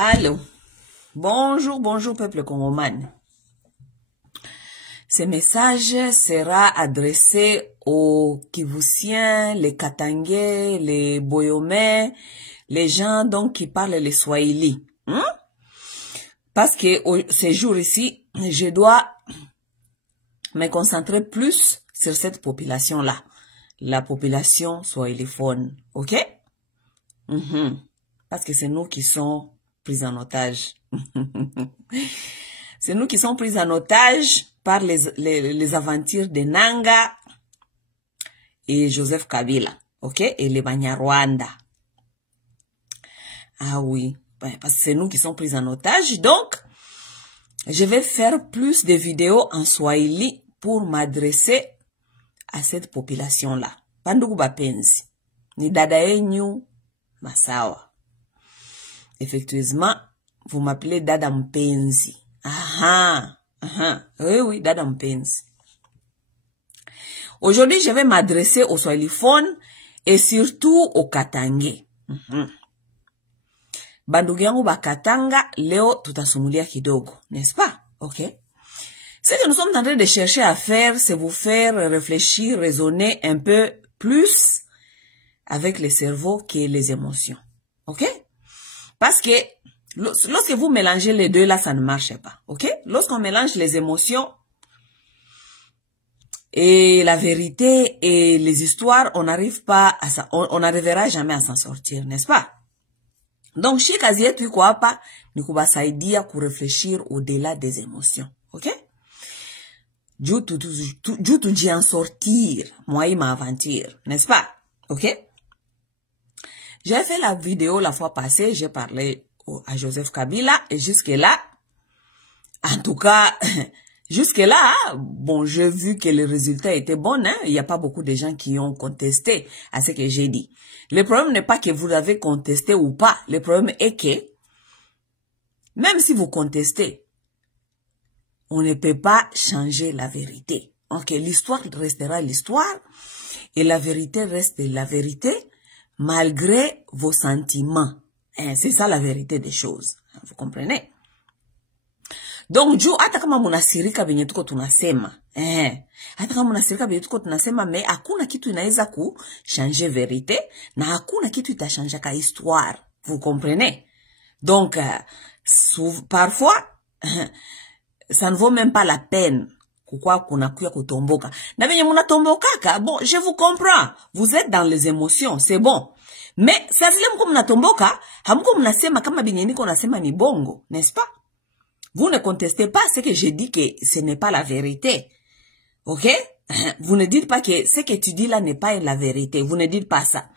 Allô. Bonjour, bonjour peuple congomais. Ce message sera adressé aux Kivusiens, les Katangais, les Boyomais, les gens donc qui parlent les Swahili. Parce que ces jours ici, je dois me concentrer plus sur cette population-là. La population swahiliphone. Ok? Parce que c'est nous qui sommes pris en otage. C'est nous qui sommes pris en otage par les aventures de Nanga et Joseph Kabila. Ok? Et les Banyarwanda. Ah oui. Parce que c'est nous qui sommes pris en otage. Donc, je vais faire plus de vidéos en Swahili pour m'adresser à cette population-là. Bandugu bapenzi. Ni dada yenyu masawa. Effectivement, vous m'appelez Dada Mpenzi. Oui, Dada Mpenzi. Aujourd'hui, je vais m'adresser aux Swahiliphones et surtout aux Katangais. Bandugu yangu bakatanga, leo tutasumulia kidogo, n'est-ce pas? Ok? Ce que nous sommes en train de chercher à faire, c'est vous faire réfléchir, raisonner un peu plus avec le cerveau que les émotions. Ok? Parce que lorsque vous mélangez les deux, là, ça ne marche pas. Ok? Lorsqu'on mélange les émotions et la vérité et les histoires, on n'arrive pas à ça. On n'arrivera jamais à s'en sortir, n'est-ce pas? Donc, chez Kaziet, tu crois pas, nous kubasaidia pour réfléchir au-delà des émotions. Ok? Jutu d'y en sortir, moi, il m'aventure, n'est-ce pas? Ok? J'ai fait la vidéo la fois passée, j'ai parlé à Joseph Kabila et jusque-là, en tout cas, jusque-là, bon, j'ai vu que le résultat était bon, hein. Il n'y a pas beaucoup de gens qui ont contesté à ce que j'ai dit. Le problème n'est pas que vous avez contesté ou pas. Le problème est que, même si vous contestez, on ne peut pas changer la vérité. Ok, l'histoire restera l'histoire et la vérité reste la vérité malgré vos sentiments. C'est ça la vérité des choses. Vous comprenez? Donc, hata kama munasirika venye tuko tunasema. Hata kama munasirika venye tuko tunasema, mais hakuna kitu inaweza changer vérité na hakuna kitu itachanja ka histoire. Vous comprenez? Donc, parfois, ça ne vaut même pas la peine kukwa kunakuya kutomboka. Na venye munatombokaka, bon, je vous comprends. Vous êtes dans les émotions, c'est bon. Mais, ça vile mko munatomboka, hamko munasema kama binye niko nasema ni bongo, n'est-ce pas? Vous ne contestez pas ce que je dis que ce n'est pas la vérité. Ok? Vous ne dites pas que ce que tu dis là n'est pas la vérité. Vous ne dites pas ça.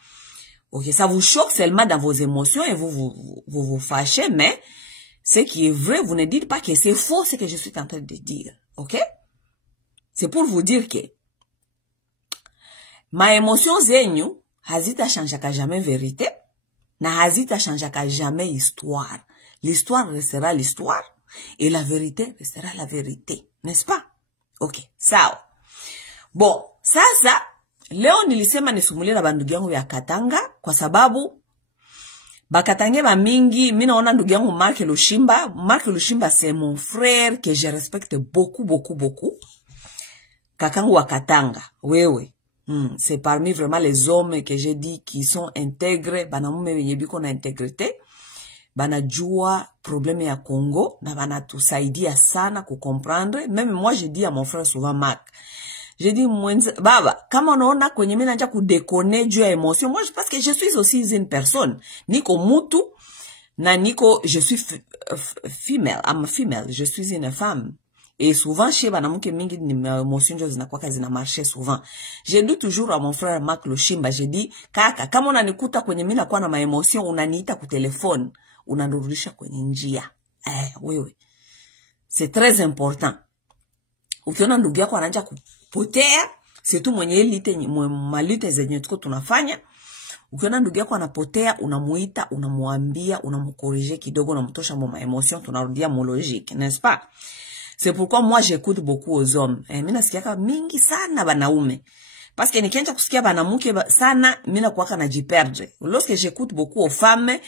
Ok? Ça vous choque seulement dans vos émotions et vous fâchez, mais ce qui est vrai, vous ne dites pas que c'est faux ce que je suis en train de dire. Ok? C'est pour vous dire que ma émotion zenyu hazita chanjaka jamais vérité, na hazita chanjaka jamais histoire. L'histoire restera l'histoire et la vérité restera la vérité, n'est-ce pas? Ok, sawa. Bon, sasa leo nilisema nisumulie na bandugu yangu ya Katanga kwa sababu bakatange ba mingi, mina ona ndugu yangu Mark Lushimba. Mark Lushimba c'est mon frère que je respecte beaucoup. Kakangu wa Katanga, wewe. C'est parmi vraiment les hommes que j'ai dit qui sont intègres, banamume wenye biko na intégrité, banajua problème ya Congo, na banatusaidia sana comprendre. Même moi, je dis à mon frère souvent, Marc, je dis, baba, kama unaona kwenye mimi nanja kudekone juu ya émotion, moi, parce que je suis aussi une personne. Niko mutu, na niko, je suis female, I'm a female, je suis une femme. Et souvent, chez banamuke mingi, ni émotion jo zinakuwa zina marcher souvent. Je dis toujours à mon frère Mark Lushimba, je dis, kaka, kama unanikuta kwenye mimi nakuwa na ma émotion, unaniita ku telefone, unanirudisha kwenye njia. Wewe. C'est très important. Ukiona ndugu yako anaanza kupotea, c'est tout mwenye lite malite zenye tuko tunafanya. Ukiona ndugu yako anapotea, unamuita, unamuambia, unamkorije kidogo, unamtosha mo ma émotion, tunarudia mo logique, n'est-ce pas? C'est pourquoi moi j'écoute beaucoup aux hommes. Mimi nasikiaka mingi sana banaume. Parce que nikianza kusikia banamuke sana, mimi nakuwa najiperdre. Lorsque j'écoute beaucoup aux femmes,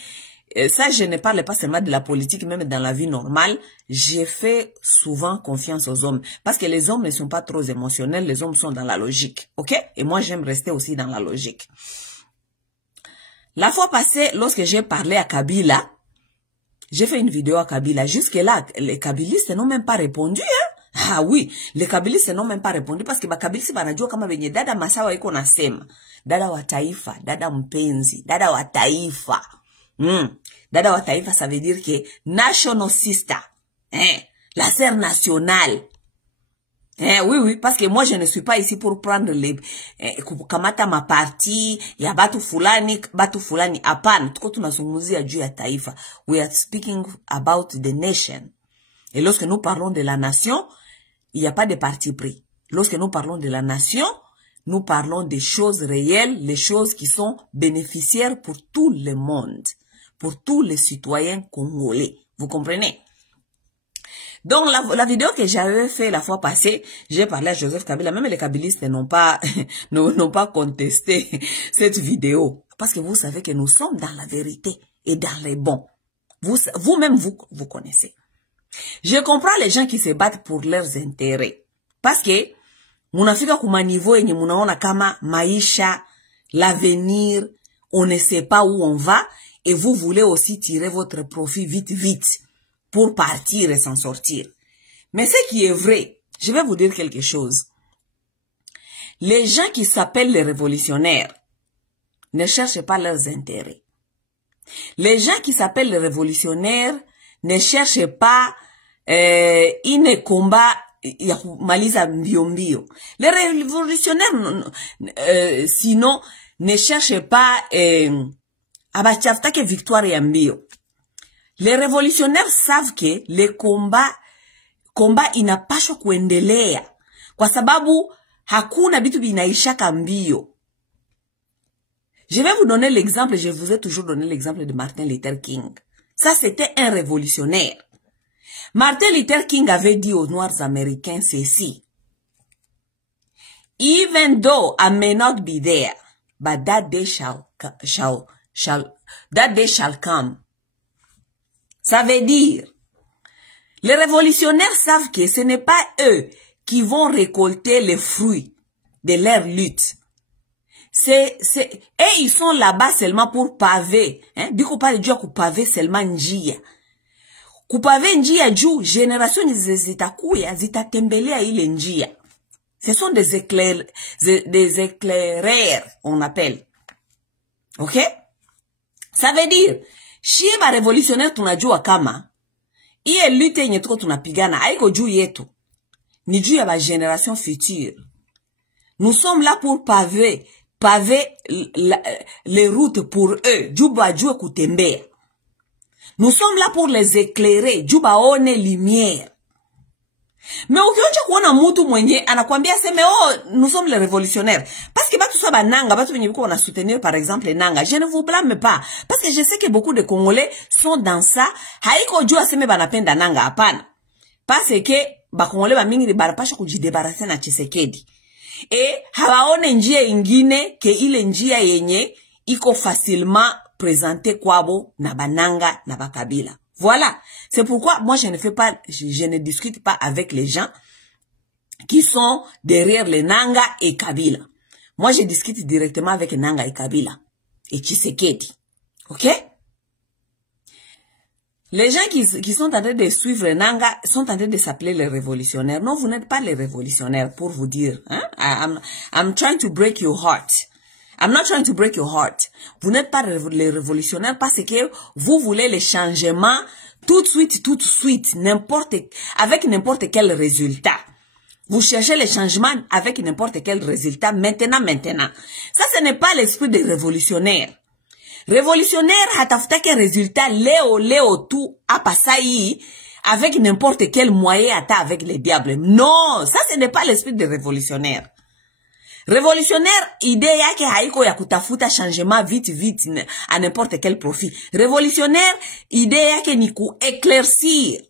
ça, je ne parle pas seulement de la politique, même dans la vie normale, j'ai fait souvent confiance aux hommes. Parce que les hommes ne sont pas trop émotionnels, les hommes sont dans la logique. Ok? Et moi, j'aime rester aussi dans la logique. La fois passée, lorsque j'ai parlé à Kabila, j'ai fait une vidéo à Kabila. Jusque-là, les Kabilistes n'ont même pas répondu, hein? Ah oui, les Kabilistes n'ont même pas répondu parce que Kabilistes banajua kama venye dada Masawa iko nasema. Dada wa taifa, dada mpenzi, dada wa taifa. Dada wa taifa, ça veut dire que national sister. La sœur nationale. Oui, parce que moi je ne suis pas ici pour prendre les kukamata ma parti ya batu fulani hapana. Tuko tunazungumzia juu ya taifa. We are speaking about the nation. Et lorsque nous parlons de la nation, il n'y a pas de parti pris. Lorsque nous parlons de la nation, nous parlons des choses réelles, les choses qui sont bénéficiaires pour tout le monde, pour tous les citoyens congolais. Vous comprenez? Donc, la vidéo que j'avais fait la fois passée, j'ai parlé à Joseph Kabila. Même les Kabilistes n'ont pas contesté cette vidéo. Parce que vous savez que nous sommes dans la vérité et dans les bons. Vous-même, vous connaissez. Je comprends les gens qui se battent pour leurs intérêts. Parce que, munafika kuma niveau yenye munaona kama maisha, l'avenir, on ne sait pas où on va, et vous voulez aussi tirer votre profit vite, pour partir et s'en sortir. Mais ce qui est vrai, je vais vous dire quelque chose. Les gens qui s'appellent les révolutionnaires ne cherchent pas leurs intérêts. Les gens qui s'appellent les révolutionnaires ne cherchent pas une combat ya kumaliza mbio. Les révolutionnaires sinon ne cherchent pas abachafutake victoire ya mbio. Les révolutionnaires savent que le combat inapaswa kuendelea kwa sababu hakuna bitu binaishaka mbio. Je vais vous donner l'exemple, je vous ai toujours donné l'exemple de Martin Luther King. Ça, c'était un révolutionnaire. Martin Luther King avait dit aux Noirs américains ceci. Even though I may not be there, but that day shall come. Ça veut dire, les révolutionnaires savent que ce n'est pas eux qui vont récolter les fruits de leur lutte. Et ils sont là-bas seulement pour paver. Biko pas de Dieu pour paver seulement njia. Kupave njia juu, génération zitakuya, zitatembelea ile njia. Ce sont des éclaireurs, on appelle. Ok? Ça veut dire, shie ba révolutionnaire tunajua kama, iye lutte yenye tuko tunapigana, haiko juu yetu. Ni juu ya ba génération future. Nous sommes là pour paver les routes pour eux. Juba jua kutembea. Nous sommes là pour les éclairer. Juba one lumière. Mais ukionja kuona mtu mwenye anakuambia seme nous sommes les révolutionnaires. Parce que batu soba nanga, batu benye biko wana soutenir par exemple nanga. Je ne vous blâme pas. Parce que je sais que beaucoup de Congolais sont dans ça. Haiko jua seme banapenda nanga hapana. Parce que ba Congolais ba mingi barapasha kujidebarase na Tshisekedi. Hawaone njia ingine ke ile njia yenye iko facilement présenté kwabo na bananga na bakabila. Voilà. C'est pourquoi moi je ne discute pas avec les gens qui sont derrière les Nanga et Kabila. Moi je discute directement avec Nanga et Kabila et Tshisekedi. OK? Les gens qui sont en train de suivre Nanga sont en train de s'appeler les révolutionnaires. Non, vous n'êtes pas les révolutionnaires, pour vous dire. Hein? I'm trying to break your heart. I'm not trying to break your heart. Vous n'êtes pas les révolutionnaires parce que vous voulez les changements tout de suite, avec n'importe quel résultat. Vous cherchez les changements avec n'importe quel résultat, maintenant. Ça, ce n'est pas l'esprit des révolutionnaires. Révolutionnaire hatafutake résultat leo tout apasai avec n'importe quel moyen ata avec les diables. Non, ça ce n'est pas l'esprit de révolutionnaire. Révolutionnaire, idée yake haiko ya kutafuta changement vite à n'importe quel profit. Révolutionnaire, idée yake ni ku éclaircir.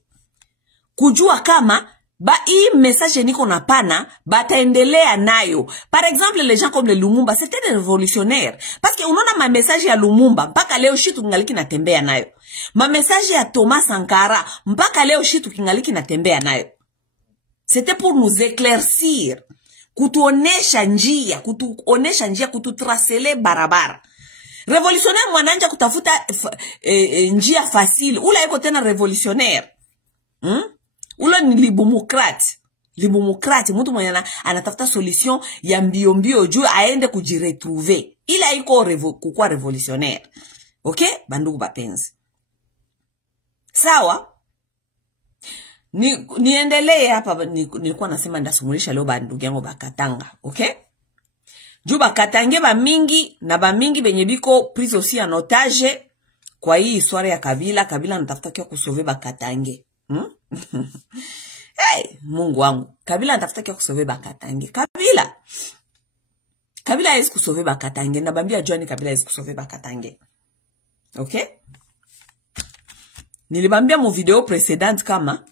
Kujua kama hii message niko na pana bataendelea nayo. Par exemple, les gens comme le Lumumba, c'était des révolutionnaires. Parce que unaona ma message ya Lumumba mpaka leo shitu kingaliki natembea nayo. Ma message ya Thomas Sankara mpaka leo shitu kingaliki natembea nayo. C'était pour nous éclaircir, kutuonesha njia, kututracele barabara. Révolutionnaire mwananja kutafuta njia facile. Ula yuko tena révolutionnaire. Ula ni libomokrate. Libomokrate, mtu mwenye anatafuta solution ya mbio mbio juu aende kujiretrouver. Ila yuko kukua révolutionnaire. Okay? Bandugu bapenzi. Sawa? Niendelee hapa nilikuwa nasema ndasumulisha leo bandugu yangu bakatanga. Okay? Juu bakatange ba mingi na ba mingi benye biko prise aussi en otage kwa hii histoire ya Kabila. Kabila anatafuta kia kusove bakatange. Hey, Mungu wangu. Kabila anatafuta kia kusove bakatange. Kabila hawezi kusove bakatange. Nabambia Johnny Kabila hawezi kusove bakatange. Okay? Nilibambia mu video precedent kama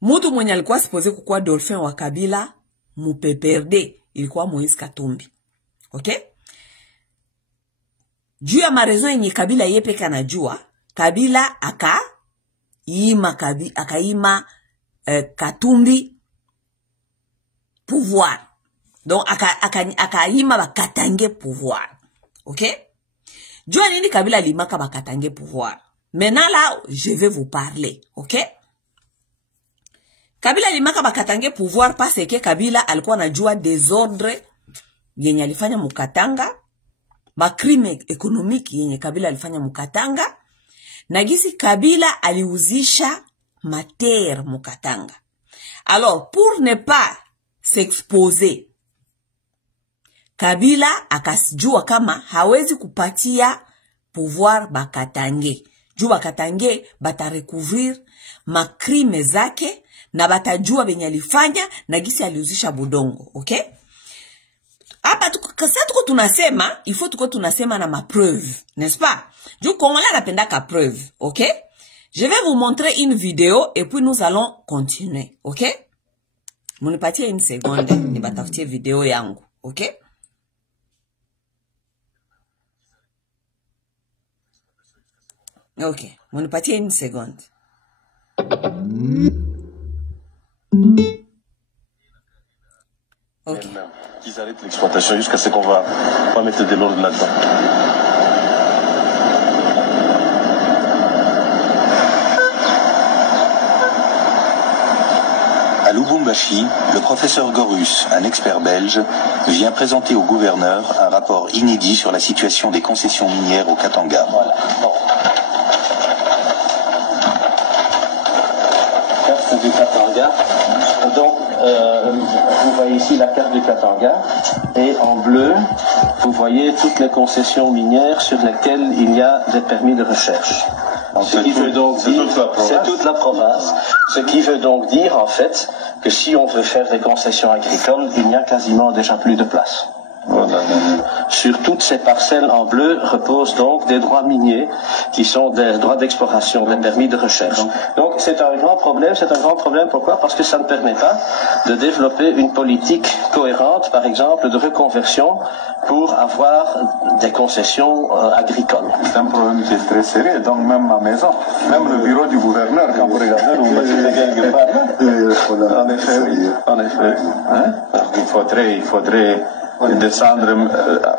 mutu mwenye alikuwa supposé kukuwa Dauphin wa Kabila mu PPRD ilikuwa Moïse Katumbi. Okay? Juu ya marezo yenye Kabila yepeke anajua, Kabila akaima Katumbi pouvoir. Donc akaima bakatange pouvoir. Okay? Juu nini Kabila limaka bakatange pouvoir. Maintenant là, je vais vous parler. Okay? Kabila limaka bakatange pouvoir parce que Kabila alikuwa anajua désordre yenye alifanya mukatanga, makrime ekonomiki yenye Kabila alifanya mukatanga, na gisi Kabila aliuzisha mater mukatanga. Alors, pour ne pas s'exposer, Kabila akasijua kama hawezi kupatia pouvoir bakatange. Juu bakatange batarecouvrir makrime zake, na batajua benye alifanya na gisi aliuzisha budongo. Okay? Hapa tuko tunasema, il faut tunasema na ma preuve, n'est-ce pas? Juu Congolais anapendaka preuve. Okay? Je vais vous montrer une vidéo et puis nous allons continuer. Okay? Munipatie une seconde ni batafutie video yangu. Okay? Okay, munipatie une seconde. Okay. Qu'ils arrêtent l'exploitation jusqu'à ce qu'on va mettre de l'ordre là-dedans. À Lubumbashi, le professeur Gorus, un expert belge, vient présenter au gouverneur un rapport inédit sur la situation des concessions minières au Katanga. Voilà. Bon. Carte du Katanga. Donc, vous voyez ici la carte du Katanga. Et en bleu, vous voyez toutes les concessions minières sur lesquelles il y a des permis de recherche. Ce qui veut donc dire, c'est toute la province. Ce qui veut donc dire, en fait, que si on veut faire des concessions agricoles, il n'y a quasiment déjà plus de place. Voilà. Sur toutes ces parcelles en bleu reposent donc des droits miniers qui sont des droits d'exploration, des permis de recherche. Donc c'est un grand problème. C'est un grand problème pourquoi? Parce que ça ne permet pas de développer une politique cohérente, par exemple, de reconversion pour avoir des concessions agricoles. C'est un problème qui est très sérieux. Donc même ma maison, même le bureau du gouverneur, quand vous regardez, vous mettez quelque part. En effet, oui. En effet. Hein? Il faudrait descendre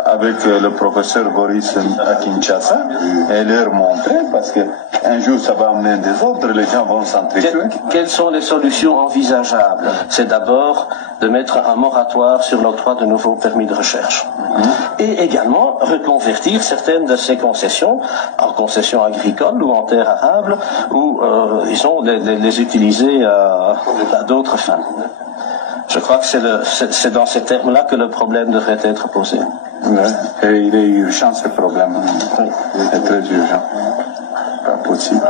avec le professeur Boris à Kinshasa et leur montrer, parce que un jour ça va amener des ordres, les gens vont s'entretuer. Quelles sont les solutions envisageables? C'est d'abord de mettre un moratoire sur l'octroi de nouveaux permis de recherche. Et également reconvertir certaines de ces concessions en concessions agricoles ou en terres arables, ou les utiliser à d'autres fins. Je crois que c'est dans ces termes-là que le problème devrait être posé. Ouais. Et il est urgent ce problème. Oui. Il est très urgent. Pas possible.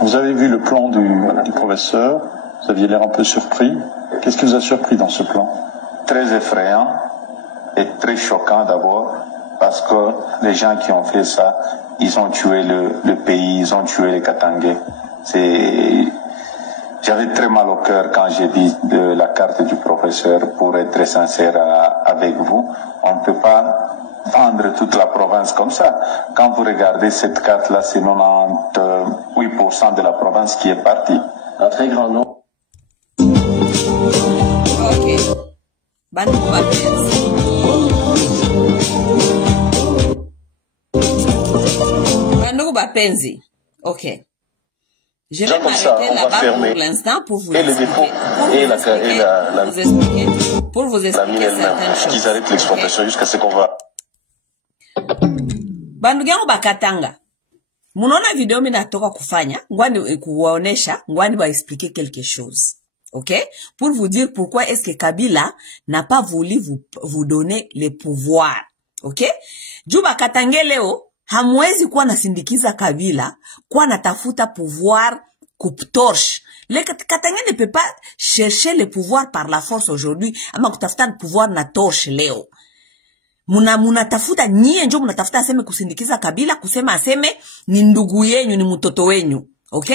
Vous avez vu le plan du professeur, vous aviez l'air un peu surpris. Qu'est-ce qui vous a surpris dans ce plan? Très effrayant et très choquant d'abord, parce que les gens qui ont fait ça, ils ont tué le pays, ils ont tué les Katangais. J'avais très mal au cœur quand j'ai dit de la carte du professeur, pour être très sincère avec vous. On ne peut pas vendre toute la province comme ça. Quand vous regardez cette carte-là, c'est 98% de la province qui est partie. Un très grand nombre. Ok. Bandugu bapenzi. Ok. Je vais m'arrêter là-bas pour l'instant pour vous expliquer certaines choses. Qu'ils arrêtent l'exploitation jusqu'à ce qu'on va. Bandugu yangu bakatanga. Munaona video mimi natoka kufanya, ngwani kuwaonesha, ngwani ba expliquer quelque chose. OK? Pour vous dire pourquoi est-ce que Kabila n'a pas voulu vous donner les pouvoirs. OK? Juba Katange leo hamwezi kuwa nasindikiza Kabila kuwa natafuta pouvoir coupe torche. Le Katange ne peut pas chercher le pouvoir par la force aujourd'hui ama kutafuta pouvoir na torche leo. Munatafuta nyie njo munatafuta aseme kusindikiza Kabila, kusema aseme ni ndugu yenyu, ni mtoto wenyu. OK?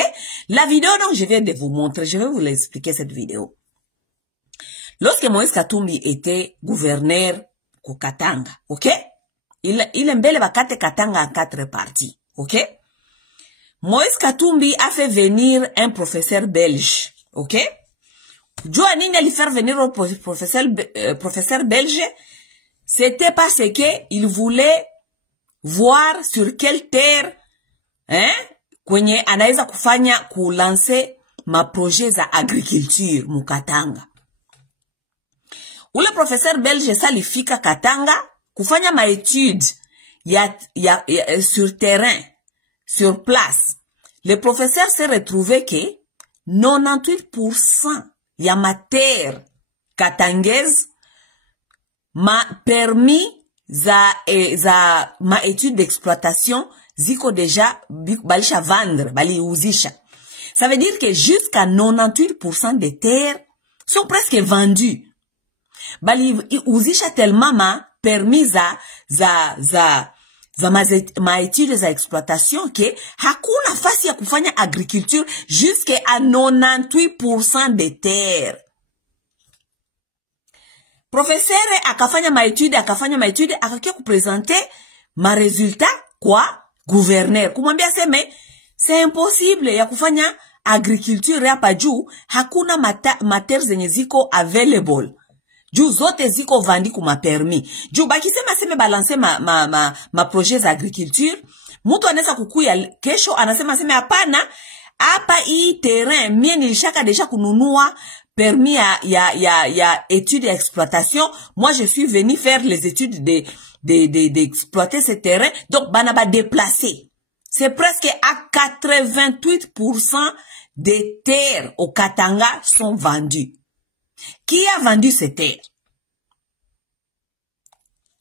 La vidéo donc je viens de vous montrer, je vais vous l'expliquer cette vidéo. Lorsque Moïse Katumbi était gouverneur au Katanga, OK? Il mbele bakate Katanga en 4 parties, OK? Moïse Katumbi a fait venir un professeur belge, OK? Joa nini ali faire venir un professeur belge? C'était parce que il voulait voir sur quelle terre, hein, kwenye anaweza kufanya kulancer maprojet za agriculture mukatanga. Ule professeur belge salifika Katanga kufanya maétude sur terrain, sur place. Le professeur s'est retrouvé que 98% ya ma terre katangaise ma permis za ma étude d'exploitation ziko déjà balisha vendre, bali uzisha. Ça veut dire que jusqu'à 98% des terres sont presque vendues. Bali uzisha tellement ma permis ma étude za exploitation que hakuna fasi ya kufanya agriculture jusqu'à 98% des terres. Professeur akafanya ma étude, akakia kupresenter ma résultat kwa gouverneur. Kumwambia seme, c'est impossible ya kufanya agriculture hapa juu, hakuna mater zenye ziko available. Juu zote ziko vandi kuma permis. Juu bakisema seme balance ma projet za agriculture, mtu anaweza kukuya kesho anasema seme hapana, hapa hii terrain mie nilishaka deja kununua permis ya études et exploitation. Moi je suis venu faire les études d'exploiter ce terrain, donc banaba déplacé. C'est presque à 88% des terres au Katanga sont vendues. Qui a vendu ces terres?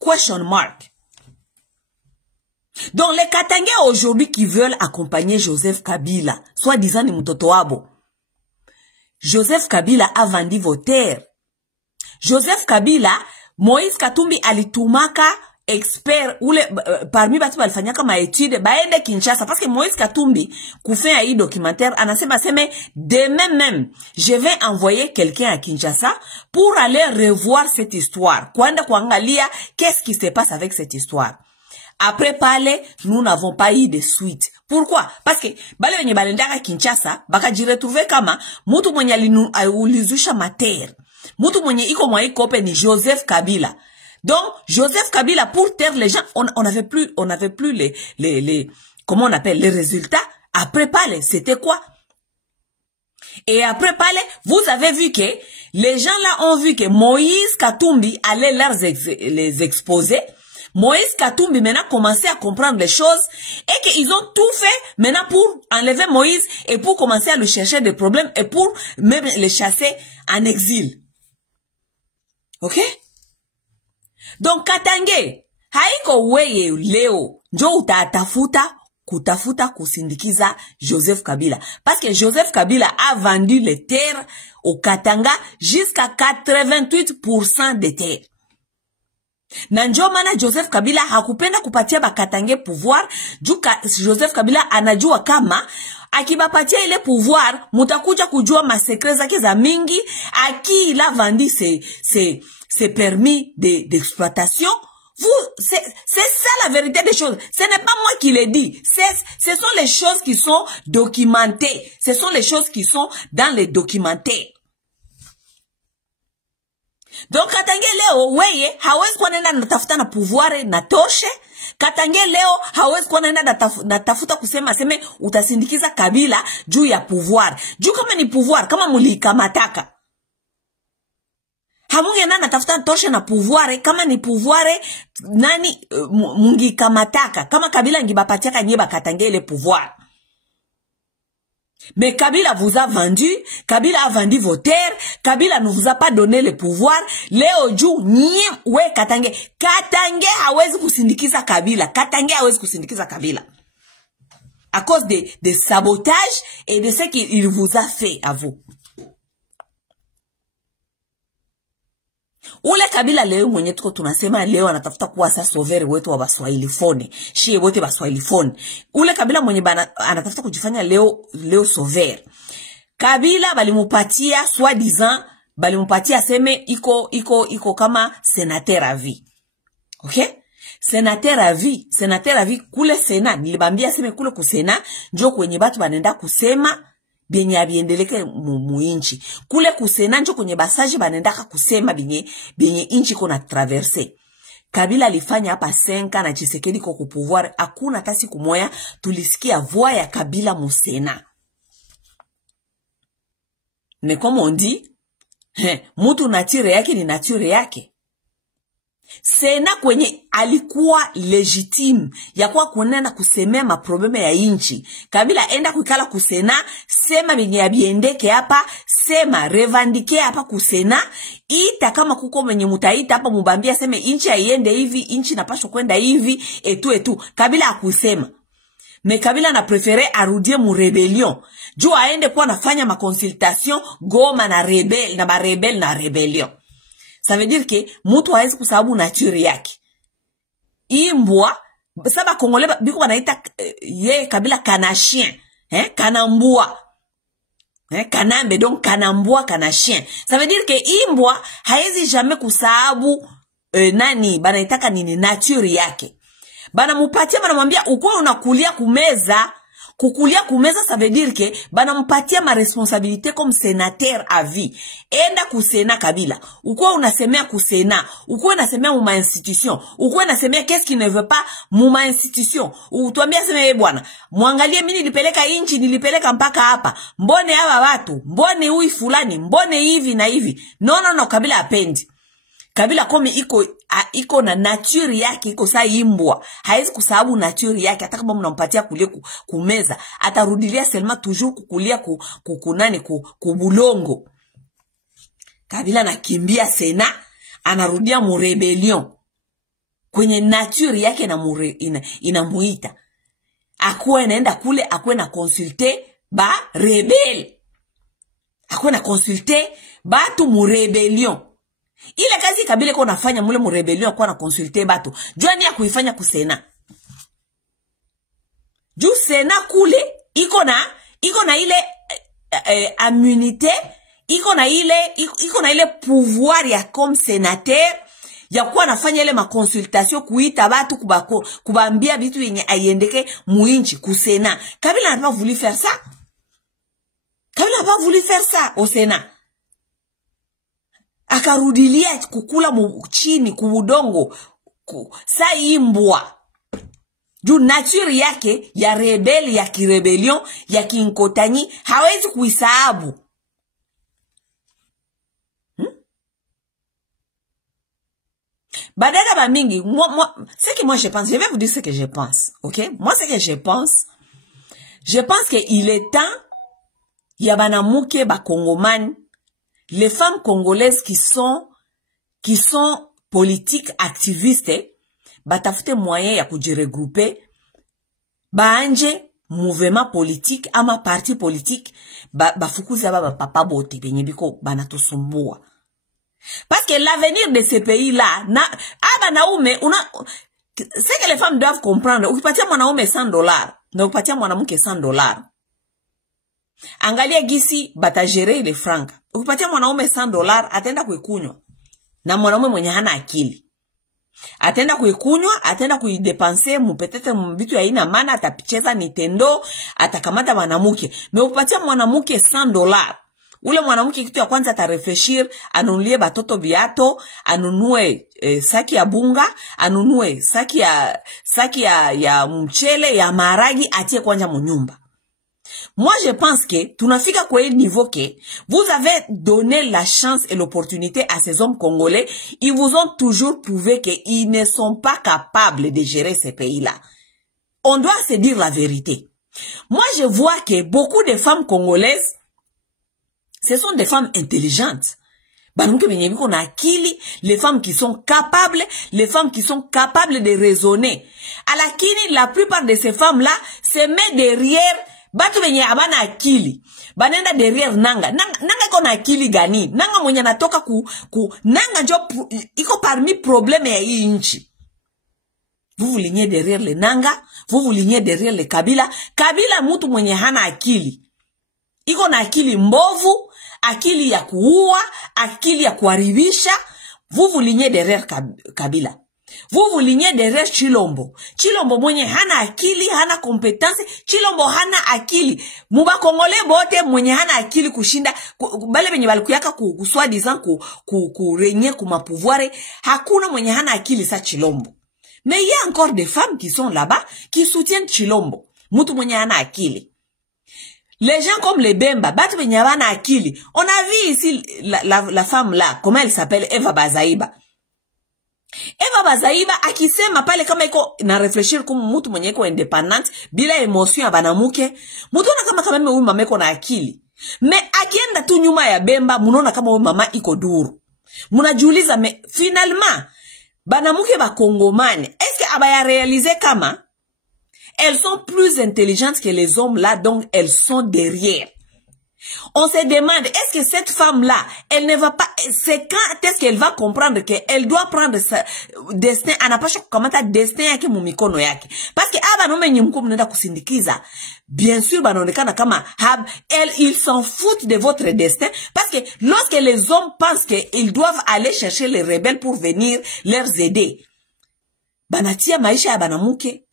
Question mark. Donc les Katangais aujourd'hui qui veulent accompagner Joseph Kabila, soi-disant ni mtoto wabo, Joseph Kabila a vendu vos terres. Joseph Kabila, Moïse Katumbi alitumaka expert ule parmi batu balifanyaka ma étude baende Kinshasa parce que Moïse Katumbi kufanya hii documentaire anasema seme demain même je vais envoyer quelqu'un à Kinshasa pour aller revoir cette histoire, kwenda kuangalia qu'est-ce qui se passe avec cette histoire. Après parler, nous n'avons pas eu de suite. Pourquoi? Parce que bale wenye balendaka Kinshasa bakajiretrouver kama mutu mwenye ulizusha mater, mutu mwenye iko mwa ikope ni Joseph Kabila. Donc Joseph Kabila, pour taire les gens, on n'avait plus les comment on appelle les résultats. Après parler, c'était quoi? Et après parler, vous avez vu que les gens là ont vu que Moïse Katumbi allait les exposer. Moïse Katumbi maintenant commençait à comprendre les choses et qu'ils ont tout fait maintenant pour enlever Moïse et pour commencer à lui chercher des problèmes et pour même les chasser en exil. Ok? Donc Katange, haiko weye leo, njo utatafuta kutafuta kusindikiza Joseph Kabila. Parce que Joseph Kabila a vendu les terres au Katanga jusqu'à 88% des terres. Na ndio maana Joseph Kabila hakupenda kupatia bakatange pouvoir, Joseph Kabila anajua kama akibapatia ile pouvoir mutakuja kujua masekre zake za mingi, aki il a vendu ses permis d'exploitation. C'est ça la vérité des choses. Ce n'est pas moi qui le dis. Ce sont les choses qui sont documentées. Ce sont les choses qui sont dans les documentaires. Donc Katange leo weye hawezi kuwa naenda natafuta na pouvoir na toshe. Katange leo hawezi kuwa naenda natafuta kusema aseme utasindikiza Kabila juu ya pouvoir. Juu kama ni pouvoir, kama mulikamataka, hamunge na natafuta toshe na pouvoir. Kama ni pouvoir nani mungikamataka, kama Kabila ngibapatiaka nyeba Katange ile pouvoir. Mais Kabila vous a vendu, Kabila a vendu vos terres, Kabila ne vous a pas donné le pouvoir. Leo juu nye we Katange hawezi kusindikiza Kabila. Katange hawezi kusindikiza Kabila. À cause des sabotages et de ce qu'il vous a fait à vous. Ule Kabila leo mwenye tuko tunasema leo anatafuta kuwa sasa sovere wetu wa Baswahili phone. Shie wote Baswahili phone. Ule Kabila mwenye anatafuta kujifanya leo sovere. Kabila balimupatia soi-disant, balimupatia aseme iko kama sénateur à vie. OK? Sénateur à vie kule Sena, nilibambia aseme kule kusena njo kwenye batu banenda kusema benye abiendeleke muinchi. Kule kusena njo kwenye basaji banendaka kusema benye inchi kona traverse. Kabila alifanya hapa 5 na Tshisekedi kwa pouvoir, hakuna hata siku moja tulisikia voix ya Kabila musena. Mais comme on dit, mutu nature yake ni nature yake. Sena kwenye alikuwa legitime ya kuwa kunena kusemea maprobleme ya inchi. Kabila enda kuikala kusena, sema benye abiendeke hapa, sema revandike hapa kusena, ita kama kuko mwenye mutaita hapa mubambia seme inchi aiende hivi, inchi napaswa kwenda hivi, etu. Kabila hakusema. Mais Kabila na prefere arudie mu rebellion. Juu aende kuwa nafanya ma consultation Goma na rebel na ba rebel na rebellion. Ça veut dire que mutu hawezi kusababu nature yake. Imbwa saba Kongole biko wanaita ye Kabila kana chien, kanambua. Kanambe donc kanambua kana chien. Ça veut dire que imbwa hawezi jamais kusababu nani banaitaka nini nature yake. Bana mupatia banamwambia uko unakulia kumeza. Kukulia kumeza, ça veut dire que bana mpatia ma responsabilité comme sénateur à vie. Enda kusena Kabila. Uko unasemea kusena, uko unasemea muma institution, uko unasemea qu'est-ce qui ne veut pas muma institution. Utuambia sema bwana, muangalie mimi nilipeleka inchi, nilipeleka mpaka hapa. Mbone hawa watu, mbone huyu fulani, mbone hivi na hivi. No, Kabila apendi. Kabila komi iko na nature yake, iko saa imbwa. Haizi kusababu nature yake, hata kama mnampatia kulia kumeza, atarudilia selma toujours kukulia kukunani kubulongo. Kabila nakimbia Sena, anarudia mu rebellion. Kwenye nature yake inamuita. Akuwe naenda kule, akuwe na consulter ba rebel. Akuwe na consulter batu mu rebellion. Ile kazi Kabila kwa nafanya mule mu rebellion kwa na consulter batu. Jua ni ya kuifanya kusena. Juu Sena kule iko na ile immunité, iko na ile pouvoir ya comme sénateur ya kuwa nafanya ile ma consultation kuita batu kubambia vitu yenye aiendeke muinchi kusena. Kabila n'a pas voulu faire ça. Kabila n'a pas voulu faire ça au Sénat. Akarudilia kukula chini kubudongo sa imbwa. Juu nature yake ya rebel, ya kirebellion, ya kinkotanyi hawezi kuisahabu. Badala ba mingi, ce que moi je pense, je vais vous dire ce que je pense, ok? Moi ce que je pense qu'il est temps yabanamuke ba Congomani, les femmes congolaises qui sont politiques activistes, batafute moyen ya kujiregrouper, baanje mouvement politique ama parti politique, bafukuza ba papa bote benye biko banatusumbua. Parce que l'avenir de ces pays-là, c'est que les femmes doivent comprendre. Ukipatia mwanaume $100, na ukipatia mwanamke $100. Angalia gisi batajere ile franka. Ukipatia mwanaume $100, ataenda kuikunywa. Na mwanaume mwenye hana akili. Ataenda kuikunywa, ataenda kuidepanse, mupetete mbitu ya ina maana, atapicheza Nintendo, atakamata mwanamke. Me ukipatia mwanamke $100, ule mwanamke kitu ya kwanza atarefreshir, anunulie batoto viato, anunue saki ya bunga, anunue saki ya mchele, ya maragi, atie kwanza munyumba. Moi, je pense que, tunafika kwa hii niveau que, vous avez donné la chance et l'opportunité à ces hommes congolais, ils vous ont toujours prouvé qu'ils ne sont pas capables de gérer ces pays-là. On doit se dire la vérité. Moi, je vois que beaucoup de femmes congolaises, ce sont des femmes intelligentes. Les femmes qui sont capables de raisonner. À la kini, la plupart de ces femmes-là se mettent derrière, batu benye abana akili. Banenda derrière nanga. Nanga kona akili gani. Nanga mwenye natoka nanga jo, iko parmi problème ya hii nchi. Vous vous lignez derrière les nanga, vous vous lignez derrière les kabila. Kabila mutu mwenye hana akili. Iko na akili mbovu, akili ya kuua, akili ya kuharibisha. Vous vous lignez derrière Kabila. Vous vous lignez derrière Chilombo. Chilombo mwenye hana akili, hana compétence. Chilombo hana akili. Muba Kongole bote mwenye hana akili kushinda. Bale benye balikuyaka kuswa dizan renye kumapouvoire. Hakuna mwenye hana akili sa Chilombo. Mais il y a encore des femmes qui sont là-bas qui soutiennent Chilombo. Mutu mwenye hana akili. Les gens comme les Bemba, batu benyabana akili. On a vu ici la femme là, comment elle s'appelle, Eva Bazaiba. Eva Bazaiba akisema pale kama iko na réfléchir comme mutu mwenye iko indépendante, bila émotion ya banamuke, mutu na kama huyu mama iko na akili. Mais akienda tu nyuma ya Bemba, munaona kama huyu mama iko duru. Munajiuliza, mais finalement, banamuke ba Kongomane, est-ce que abaya réaliser kama elles sont plus intelligentes que les hommes là, donc elles sont derrière. On se demande, est-ce que cette femme-là, elle ne va pas, c'est quand est-ce qu'elle va comprendre qu'elle doit prendre sa destin, anapasha kukamata destin yake mumikono yake. Parce que aba nome nyimko mnenda kusindikiza. Bien sûr, banonekana kama ils s'en foutent de votre destin. Parce que lorsque les hommes pensent qu'ils doivent aller chercher les rebelles pour venir leur aider, banatia maisha ya banamuke,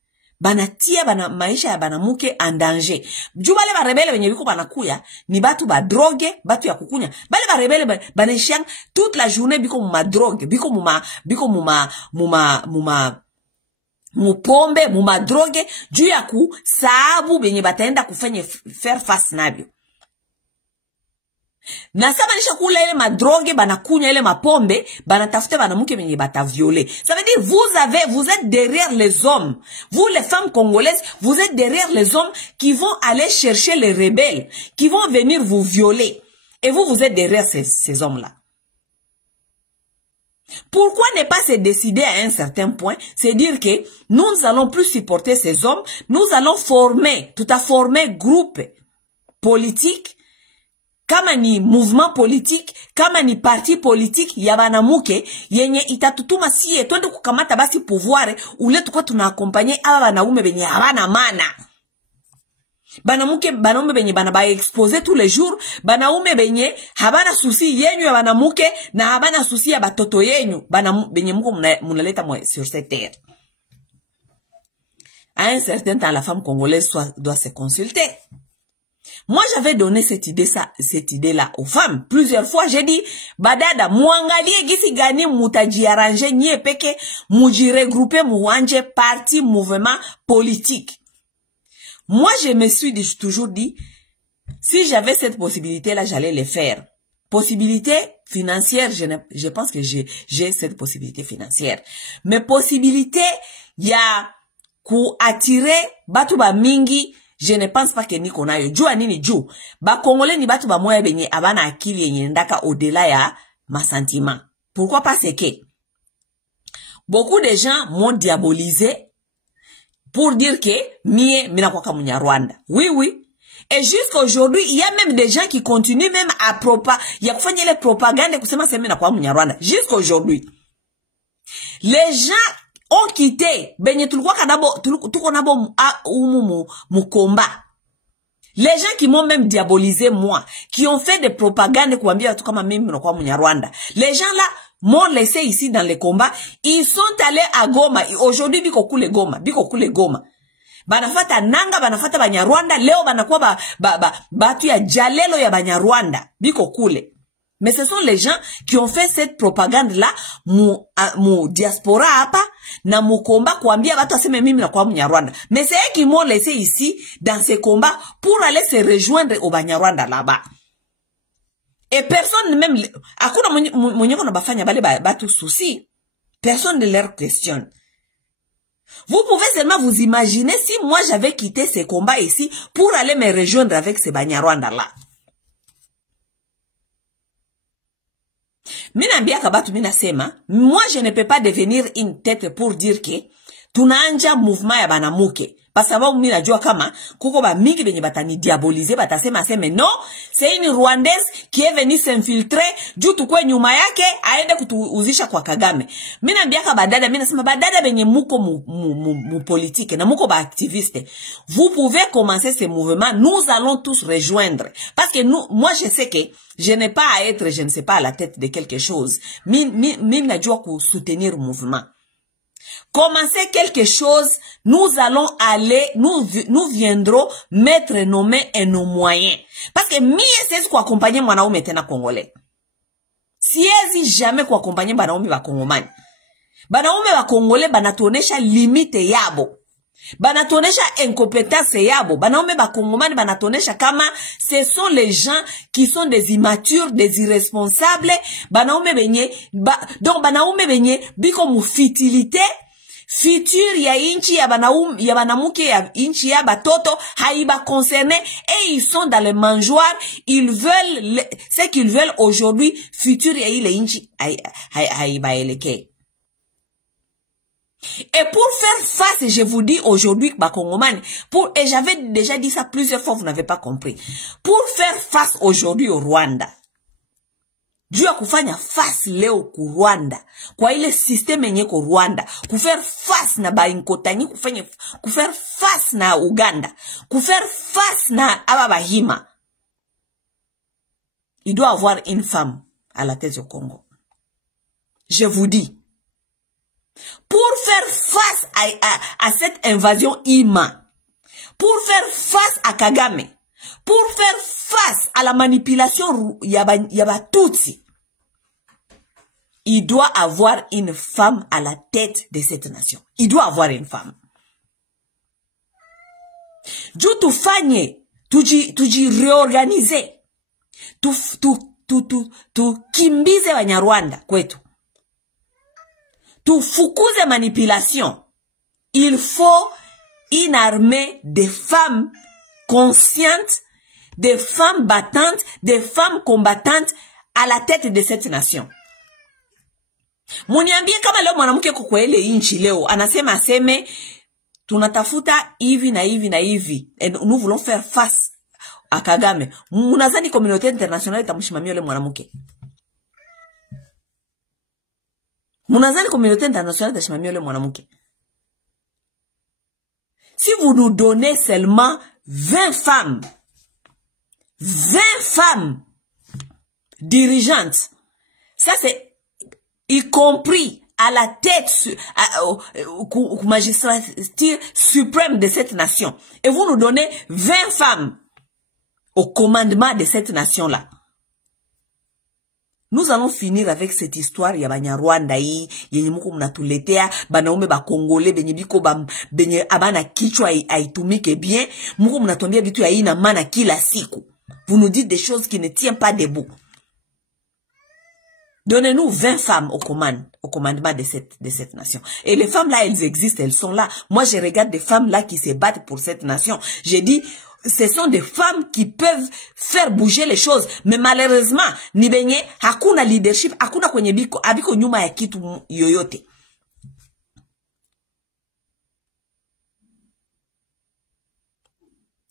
banatia maisha ya banamuke en danger. Juba le barebele wenye biko banakuya ni batu ba drogue, batu ya kukunya. Bale barebele baneshang toute la journée biko muma drogue, biko mupombe, muma drogue, juu ya sababu benye bataenda kufanya faire face nabio. Na saba nisha kula ile madrogue, banakunya ile mapombe, banatafute banamuke benye bata violer. Ça veut dire vous êtes derrière les hommes. Vous les femmes congolaises, vous êtes derrière les hommes qui vont aller chercher les rebelles, qui vont venir vous violer. Et vous êtes derrière ces hommes-là. Pourquoi ne pas se décider à un certain point? C'est dire que nous allons plus supporter ces hommes, nous allons former groupe politique, kama ni mouvement politique, kama ni parti politique ya banamuke yenye itatutuma siye twende kukamata basi pouvoir ule tukwa tunaakompanye aba banaume benye habana mana. Banamuke banaume benye banaba exposer tous les jours, banaume benye habana souci yenyu ya banamuke na habana souci ya batoto yenyu, benye muko munaleta sur cette terre. À un certain temps, la femme congolaise doit se consulter. Moi, j'avais donné cette idée-là aux femmes. Plusieurs fois, j'ai dit, badada, muangalie gisi gani mutaji arrange nye peke, muji regrouper muanje parti mouvement politique. Moi, je me suis toujours dit, si j'avais cette possibilité-là, j'allais le faire. Possibilité financière, je pense que j'ai cette possibilité financière. Mais possibilité, ya ku attirer batu ba mingi, je ne pense pas que niko nayo. Jua nini juu. Ba Congolais ni batu ba moya benye abana akili yenye ndaka au-delà ya ma sentiment. Pourquoi pas c'est que beaucoup de gens m'ont diabolisé pour dire que mina kwa Munyarwanda. Oui. Et jusqu'à aujourd'hui, il y a même des gens qui continuent même à il y a kufanya les propagandes kusema sema na kwa Munyarwanda. Jusqu'à aujourd'hui. Les gens ont quitté benye tulikuwa kanabo tuko nabo mukomba. Les gens qui m'ont même diabolisé moi, qui ont fait des propagandes kuambia watu kama mimi na kwa Munyarwanda. Les gens là m'ont laissé ici dans les combats, ils sont allés à Goma. Aujourd'hui biko kule Goma. Banafata nanga, banafata Banyarwanda, leo banakuwa batu ya jalelo ya Banyarwanda, biko kule. Mais ce sont les gens qui ont fait cette propagande-là, mu diaspora hapa, na mu combat kuambia batu aseme mimi na kwa Munyarwanda. Mais c'est eux qui m'ont laissé ici, dans ces combats, pour aller se rejoindre au Banyarwanda là-bas. Et personne même, akuna mwenye kona bafanya bale batu souci, personne ne leur questionne. Vous pouvez seulement vous imaginer si moi j'avais quitté ces combats ici pour aller me rejoindre avec ces Banyarwanda là. Moi je ne peux pas devenir une tête pour dire que tunaanja mouvement ya banamuke. Parce que mina jua kama kuko ba mingi benye batani diaboliser batasema sema non, c'est une Rwandaise qui est venue s'infiltrer juu tukwe nyuma yake aende kutuuzisha kwa Kagame. Mina mbiaka badada, mina sema badada benye muko mu politique na muko ba activiste. Vous pouvez commencer ce mouvement, nous allons tous rejoindre. Parce que moi je sais que je n'ai pas à être, je ne sais pas, à la tête de quelque chose. Mina jua ku soutenir le mouvement. Commencer quelque chose, nous allons aller, nous viendrons mettre nos mains et nos moyens. Parce que mie c'est quoi accompagner mwanaume tena congolais. Siezi jamais kwa accompagner banaume ba kongomani. Banaume ba congolais banatuonesha limite yabo. Banatuonesha incompétence yabo. Banaume ba kongomani banatuonesha kama ce sont les gens qui sont des immatures, des irresponsables. Banaume benye, donc banaume benye biko mu futilité. Futur ya inchi ya banamuke ya inchi ya batoto haiba concerné et ils sont dans les mangeoires, ils veulent ce qu'ils veulent aujourd'hui, futur ya ile inchi haiba eleke. Et pour faire face, je vous dis aujourd'hui bakongomani, et j'avais déjà dit ça plusieurs fois, vous n'avez pas compris. Pour faire face aujourd'hui au Rwanda, Dieu a kufanya face leo ku Rwanda, kwa ile systeme yenye ko Rwanda, kufaire face na Bainkotanyi, kufaire face na Uganda, kufaire face na Ababahima. Il doit avoir une femme à la tête du Congo. Je vous dis, pour faire face à cette invasion Ima, pour faire face à Kagame, pour faire face à la manipulation Yaba Tutsi, il doit avoir une femme à la tête de cette nation. Il doit avoir une femme. Juu tufanye, tuji réorganiser, kimbize Banyarwanda kwetu, tufukuze manipulation. Il faut une armée de femmes conscientes, des femmes battantes, des femmes combattantes à la tête de cette nation. Muniambie kama leo mwanamke kwa ile inchi leo anasema aseme tunatafuta hivi na hivi na hivi, et nous voulons faire face à Kagame. Munazani communauté internationale itamshimamia yule mwanamke? Munazani communauté internationale itamshimamia yule mwanamke? Si vous nous donnez seulement 20 femmes dirigeantes, ça c'est y compris à la tête au magistrature suprême de cette nation, et vous nous donnez 20 femmes au commandement de cette nation-là, nous allons finir avec cette histoire ya Banyarwanda hii yenye muko mnatuletea banaume ba Congolais benye biko benye abana kichwa aitumike bien, muko mnatuambia vitu ya ina maana kila siku. Vous nous dites des choses qui ne tiennent pas debout. Donnez-nous 20 femmes au commandement de cette nation. Et les femmes là, elles existent, elles sont là. Moi, je regarde des femmes là qui se battent pour cette nation. J'ai dit, ce sont des femmes qui peuvent faire bouger les choses. Mais malheureusement, ni benye, hakuna leadership, hakuna kwenye biko, abiko nyuma ya kitu yoyote.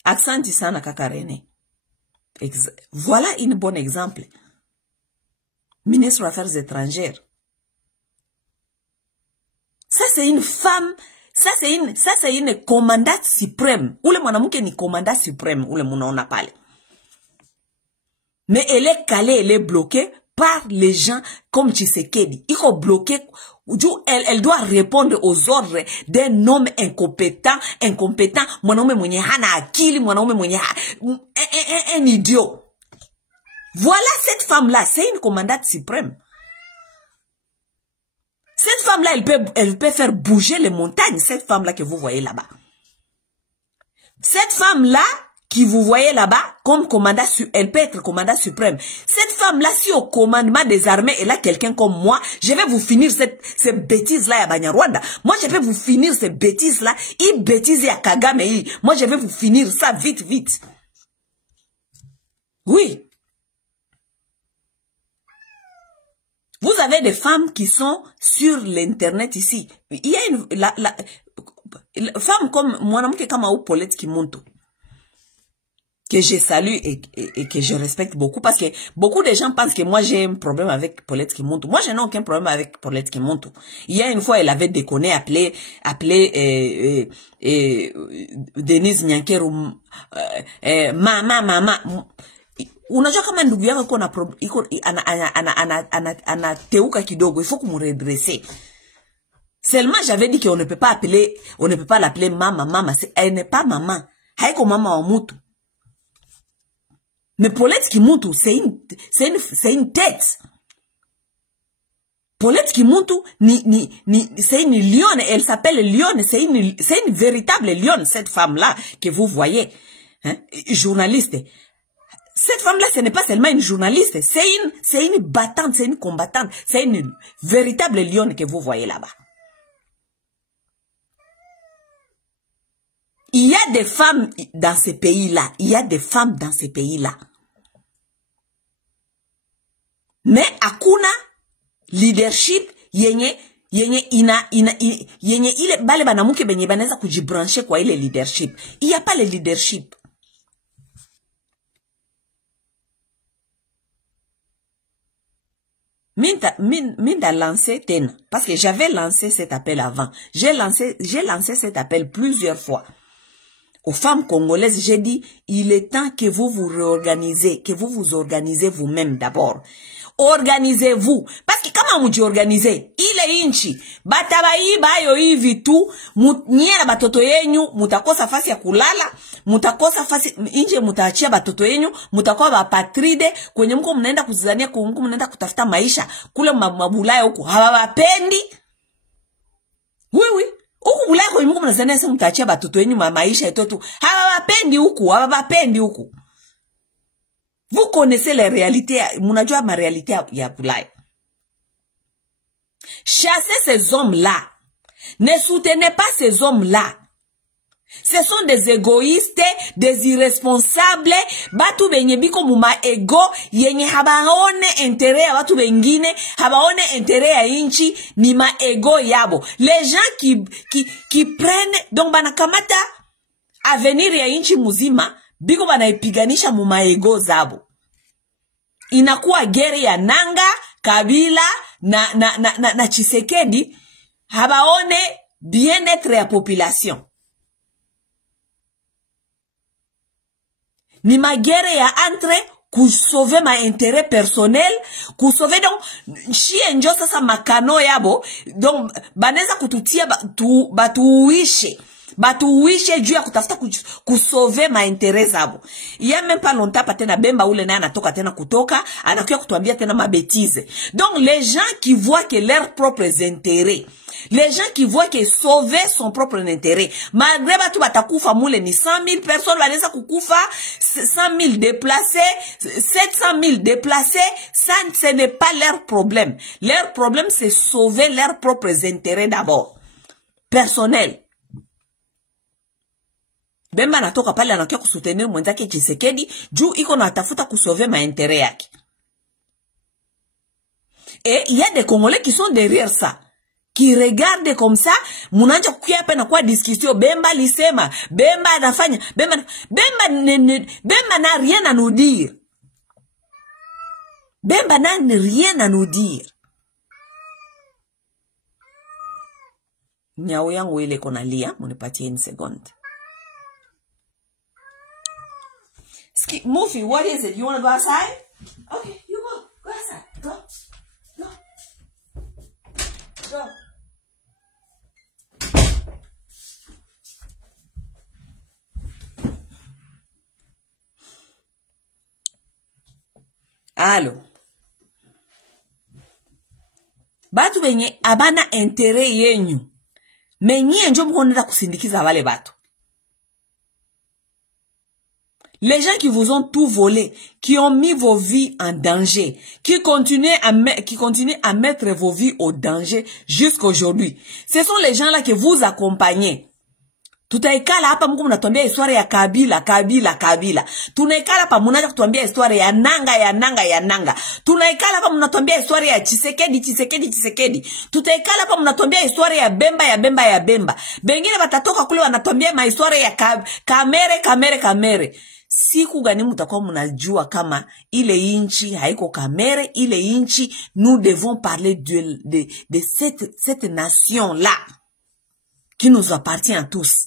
Aksanti sana kaka René. Voilà un bon exemple. Ministre des Affaires étrangères. Ça c'est une femme, ça c'est une commandante suprême. Ule mwanamke ni commandant suprême, ule munaona pale. Mais elle est calée, elle est bloquée par les gens comme Tshisekedi. Il faut bloquer. Elle doit répondre aux ordres d'un homme incompétent. Mwanaume mwenye hana akili, mwanaume mwenye un idiot. Voilà cette femme-là, c'est une commandante suprême. Cette femme-là, elle peut faire bouger les montagnes, cette femme-là que vous voyez là-bas. Cette femme-là, qui vous voyez là-bas, comme commandant, elle peut être commandant suprême. Cette femme-là, si au commandement des armées, elle a quelqu'un comme moi, je vais vous finir ces bêtises-là à Banyarwanda. Moi, je vais vous finir ces bêtises-là. Et bêtises à Kagame. Moi, je vais vous finir ça vite, vite. Oui. Vous avez des femmes qui sont sur l'internet ici. Il y a une femme comme moi, comme Paulette Kimonto, que je salue et que je respecte beaucoup, parce que beaucoup de gens pensent que moi j'ai un problème avec Paulette Kimonto. Moi, je n'ai aucun problème avec Paulette Kimonto. Il y a une fois, elle avait déconné, appelé Denise Nyankeru, mama. Unajua kama ndugu yako anateuka kidogo, il faut kumredresser. Seulement j'avais dit qu'on ne peut pas l'appeler maman, elle n'est pas maman. Haiko mama wa mutu. Mais Paulette Kimonto, c'est une tête. Paulette Kimonto, c'est une lionne, elle s'appelle lionne, c'est une véritable lionne, cette femme-là, que vous voyez. Hein? Journaliste. Cette femme-là, ce n'est pas seulement une journaliste, c'est une battante, c'est une combattante, c'est une véritable lionne que vous voyez là-bas. Il y a des femmes dans ces pays-là, Mais akuna leadership yenye ile bale banamuke benye banaweza kujibrancher kwa ile leadership. Il n'y a pas le leadership. Minda lancé tena, parce que j'avais lancé cet appel avant. J'ai lancé cet appel plusieurs fois. Aux femmes congolaises, j'ai dit, il est temps que vous vous réorganisez, que vous vous organisez vous-même d'abord. Organisez-vous. Parce que comment vous organisez? Ile inchi, batabaiba yo hivi tu, nyie na batoto yenyu, mutakosa fasi ya kulala, mutakosa fasi, inje mutaachia batoto yenyu, mutakuwa bapatride, kwenye mko mnaenda kuzizania, kwenye mko mnaenda kutafuta maisha, kule mabulaya huku, hawapendi. Oui. Huku bulaya kwenye mko mnazania sasa mutaachia batoto yenyu maisha yetu, hawapendi huku. Vous connaissez les réalités, munajua ma réalité ya bulaya. Chassez ces hommes-là. Ne soutenez pas ces hommes-là. Ce sont des égoïstes, des irresponsables, batu benye biko muma ego, yenye habaone intérêt ya batu bengine, habaone intérêt ya inchi, ni ma ego yabo. Les gens qui prennent, donc banakamata avenir ya inchi muzima, biko banaipiganisha muma ego zabo. Inakuwa gere ya Nanga, Kabila, na Tshisekedi, habaone bien-être ya population. Ni magere ya entre kusauver ma intérêt personnel, kusauver donc chie njo sasa makano yabo, donc baneza kututia batuuishe juu ya kutafuta kusauver ma intérêt zabo. Il y a même pas longtemps patena bemba ule na anatoka tena kutoka, anakuya kutuambia tena ma bêtises. Donc les gens qui voient que leurs propres intérêts, les gens qui voient que sauver son propre intérêt, malgré batu batakufa mule ni 100 000 personnes, baneza kukufa 100 000 déplacés, 700 000 déplacés, ça ce n'est pas leur problème. Leur problème c'est sauver leurs propres intérêts d'abord, personnels. Bemba natoka pale anakia kusoutenir mwenzake Tshisekedi, juu iko na atafuta kusauver ma intérêt yake. Et il y a des Congolais qui sont derrière ça. qui regarde comme ça, munanja kukia hapa na kwa discussion, Bemba lisema, Bemba anafanya, Bemba n'a rien à nous dire. Bemba n'a rien à nous dire. Nyao yangu ile kona lia, munipatie une seconde. Mufi, what is it? You want to go outside? Okay, you go. Go outside. Go. Go. Go. Allo. Batu benye abana intere yenyu. Menye njo mkonenda kusindikiza wale batu. Les gens qui vous ont tout volé, qui ont mis vos vies en danger, qui continuent à mettre vos vies au danger jusqu'aujourd'hui. Ce sont les gens là que vous accompagnez. Tutaikala hapa Mungu mnatuambia historia ya Kabila. Tunaikala hapa mnaanza kutuambia historia ya nanga. Tunaikala hapa mnatuambia historia ya Chisekedi. Tutaikala hapa mnatuambia historia ya Bemba. Bengine batatoka kule wanatuambia historia ya Kamere. Siku gani mutakuwa mnajua kama ile inchi haiko Kamere, ile inchi nous devons parler de cette nation-là qui nous appartient à tous.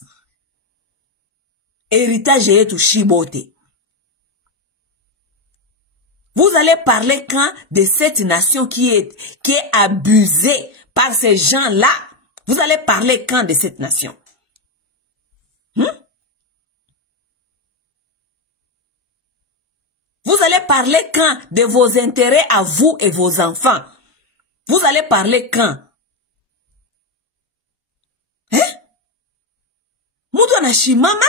Héritage yetu shibote. Vous allez parler quand de cette nation qui est abusée par ces gens-là. Vous allez parler quand de cette nation? Vous allez parler quand de vos intérêts à vous et vos enfants? Vous allez parler quand? Mutu anashimama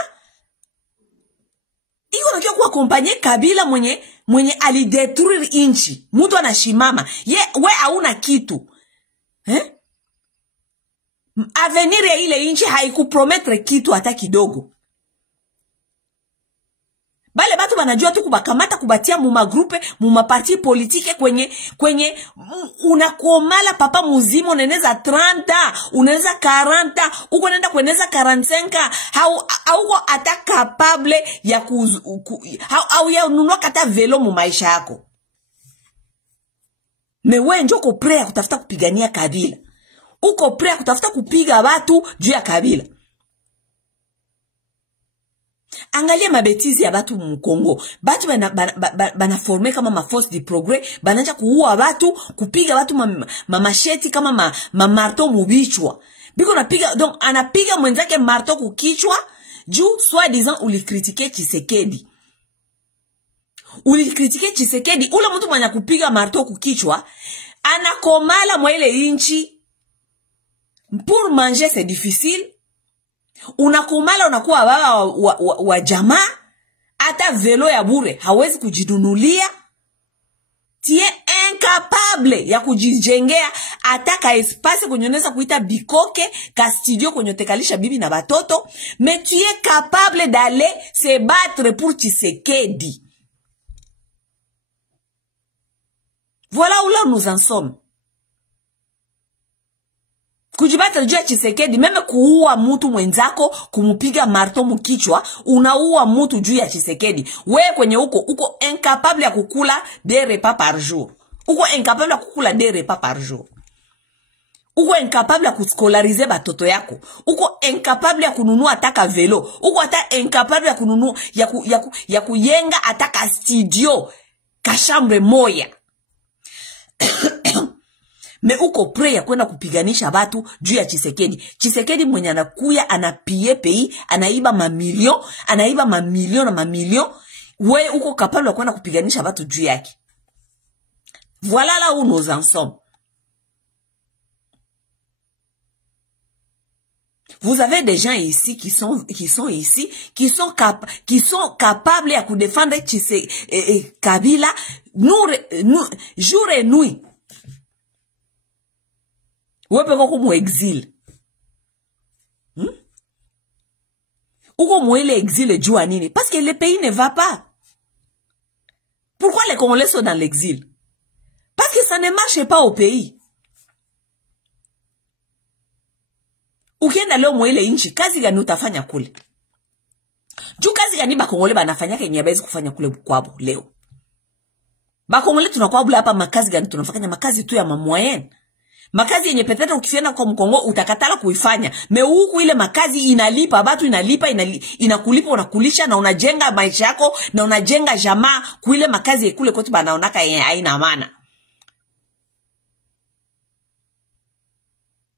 iko nakia kuakompanye Kabila mwenye alidetruire inchi. Mutu anashimama we hauna kitu. Avenir ya ile inchi haikupromettre kitu hata kidogo. Bale batu banajua tu kubakamata kubatia muma grupe, muma parti politike kwenye unakomala papa muzima uneneza 30, uneneza 40, uko nenda kweneza 45, hauko ata capable ya au ya ununua kata velo mu maisha yako. Mewe njoko prea kutafuta kupigania Kabila. Uko prea kutafuta kupiga watu juu ya Kabila. Angalia mabetizi ya batu mkongo. Batu bana forme kama ma force de progrès, bananja kuua batu, kupiga batu macheti kama marto mubichwa. Biko napiga, donc anapiga mwenzake marto kukichwa juu soit disant ulikritike Chisekedi. Ulikritike Chisekedi, ule mtu mwenye kupiga marto kukichwa anakomala mwa ile inchi. Pour manger c'est difficile. Unakumala unakuwa baba wa jamaa, hata velo ya bure hawezi kujinunulia. Tie incapable ya kujijengea ataka espace kunyoneza kuita bikoke ka studio kunyotekalisha bibi na batoto, mais tu es capable d'aller se battre pour Tshisekedi. Voilà où là nous en sommes. Kujibata juu ya Tshisekedi, meme kuua mutu mwenzako, kumupiga marto mukichwa, unaua mutu juu ya Tshisekedi. Wewe kwenye uko incapable ya kukula 2 repas par jour. Uko incapable ya kukula 2 repas par jour. Uko incapable ya kuskolarize batoto yako. Uko incapable ya kununua ataka velo. Uko ata incapable ya kununua ya kuyenga ataka studio kashambre moya. Me uko pre ya kwenda kupiganisha batu juu ya Tshisekedi. Tshisekedi mwenye anakuya anapie pei, anaiba mamilion na mamilion. We uko capable ya kwenda kupiganisha batu juu yake. Voilà là où nous en sommes. Vous avez des gens ici qui sont capables à défendre Kabila jour et nuit. Wepe koko mu exil. Uko mu ile exil jua nini? Parce que le pays ne va pas. Pourquoi les Congolais sont dans l'exil? Parce que ça ne marche pas au pays. Ukienda leo mwele inchi, kazi gani utafanya kule? Juu kazi gani bakongole banafanya kenye bezi kufanya kule kwabo leo? Bakongole tunakuwa bula hapa makazi gani tunafanya? Makazi tu ya mamoyen. Makazi yenye petete ukifienda kwa mkongo utakatala kuifanya. Me huku ile makazi inalipa, batu inakulipa, unakulisha na unajenga maisha yako na unajenga jamaa kuile makazi kule kote banaonaka yenye haina maana.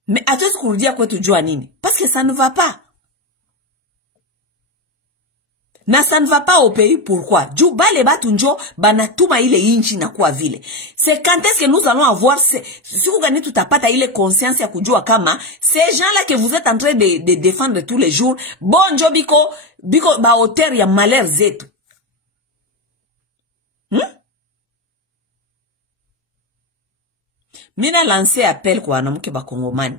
Me hatuwezi kurudia kwetu jua nini? Parce que ça ne va pas. Na ça ne va pas au pays, pourquoi? Djou bale batu njo banatuma ile inchi na kuwa vile. C'est quand est-ce que nous allons avoir si vous gagnez tout à pata ile conscience ya kujua kama ces gens-là que vous êtes en train de défendre tous les jours, bon njo biko ba hauteur ya malheur zetu. Mina lancé appel kwa wanamuke ba Kongomani.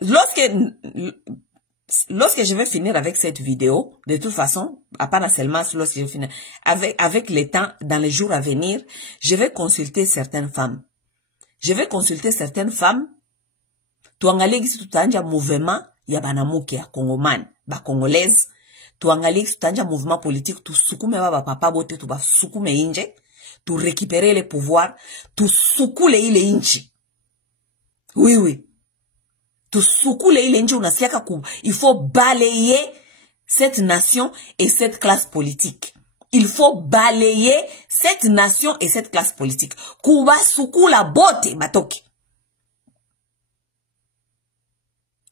Lorsque je vais finir avec cette vidéo, de toute façon, à part seulement lorsque je vais finir, avec le temps, dans les jours à venir, je vais consulter certaines femmes. Je vais consulter certaines femmes. Tuangalie gisi tutanja mouvement ya banamuke ya Kongomani, ba Congolaise. Tuangalie gisi tutanja mouvement politique, tu sukume baba papa bote, tu ba sukume inje, tu récupérer les pouvoirs, tu sukule ile inchi. Oui, oui. Tu soukule ile nje unasiaka il faut balayer cette nation et cette classe politique. Il faut balayer cette nation et cette classe politique. Kuba soukula bote batoki.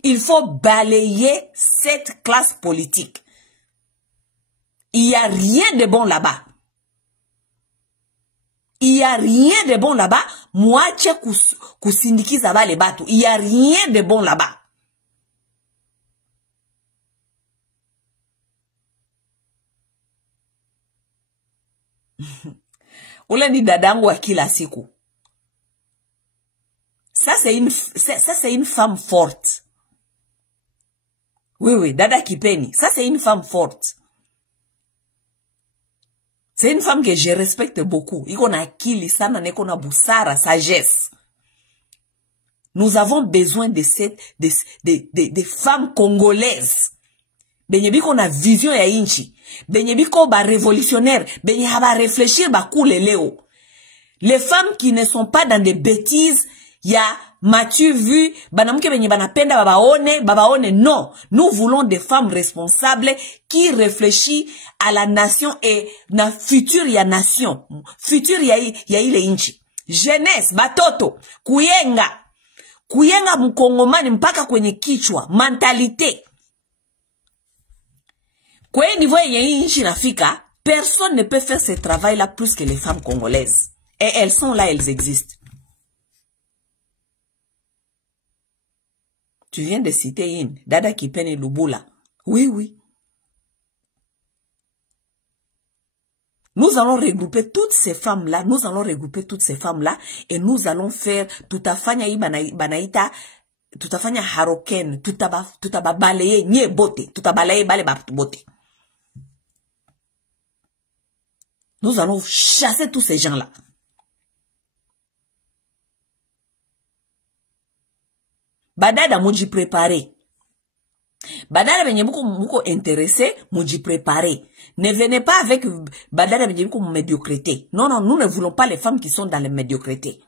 Il faut balayer cette classe politique. Il n'y a rien de bon là-bas. Il n'y a rien de bon là-bas. Moitié kusindikiza bale batu. Il n'y a rien de bon là-bas. Ule ni dadangu wa kila siku. Ça c'est une femme forte. Oui, oui, dada Kipeni. Ça c'est une femme forte. C'est une femme que je respecte beaucoup. Iko na akili sana, neko na busara, sagesse. Nous avons besoin de femmes congolaises. Benye biko na vision ya inchi. Benye biko ba révolutionnaire. Benye haba réfléchir ba koule leo. Les femmes qui ne sont pas dans des bêtises, ya Mathieu vu, banamuke benye banapenda babaone, non. Nous voulons des femmes responsables qui réfléchissent à la nation et na futur ya nation. Futur ya ile inchi. Jeunesse, batoto, kuyenga mkongomani mpaka kwenye kichwa, mentalité. Kwenye niveau ya inchi nafika, personne ne peut faire ce travail-là plus que les femmes congolaises. Et elles sont là, elles existent. Tu viens de citer une, Dada Kipeni Lubula. Oui, oui. Nous allons regrouper toutes ces femmes-là, et nous allons faire tutafanya banaita, tutafanya haroken, tutabalaye nye bote, tutabalaye bale bote. Nous allons chasser tous ces gens-là. Badada muji préparé. Badada benye muko intéressé, muji préparé. Ne venez pas avec badada benye muko médiocrité. Non, non, nous ne voulons pas les femmes qui sont dans la médiocrité.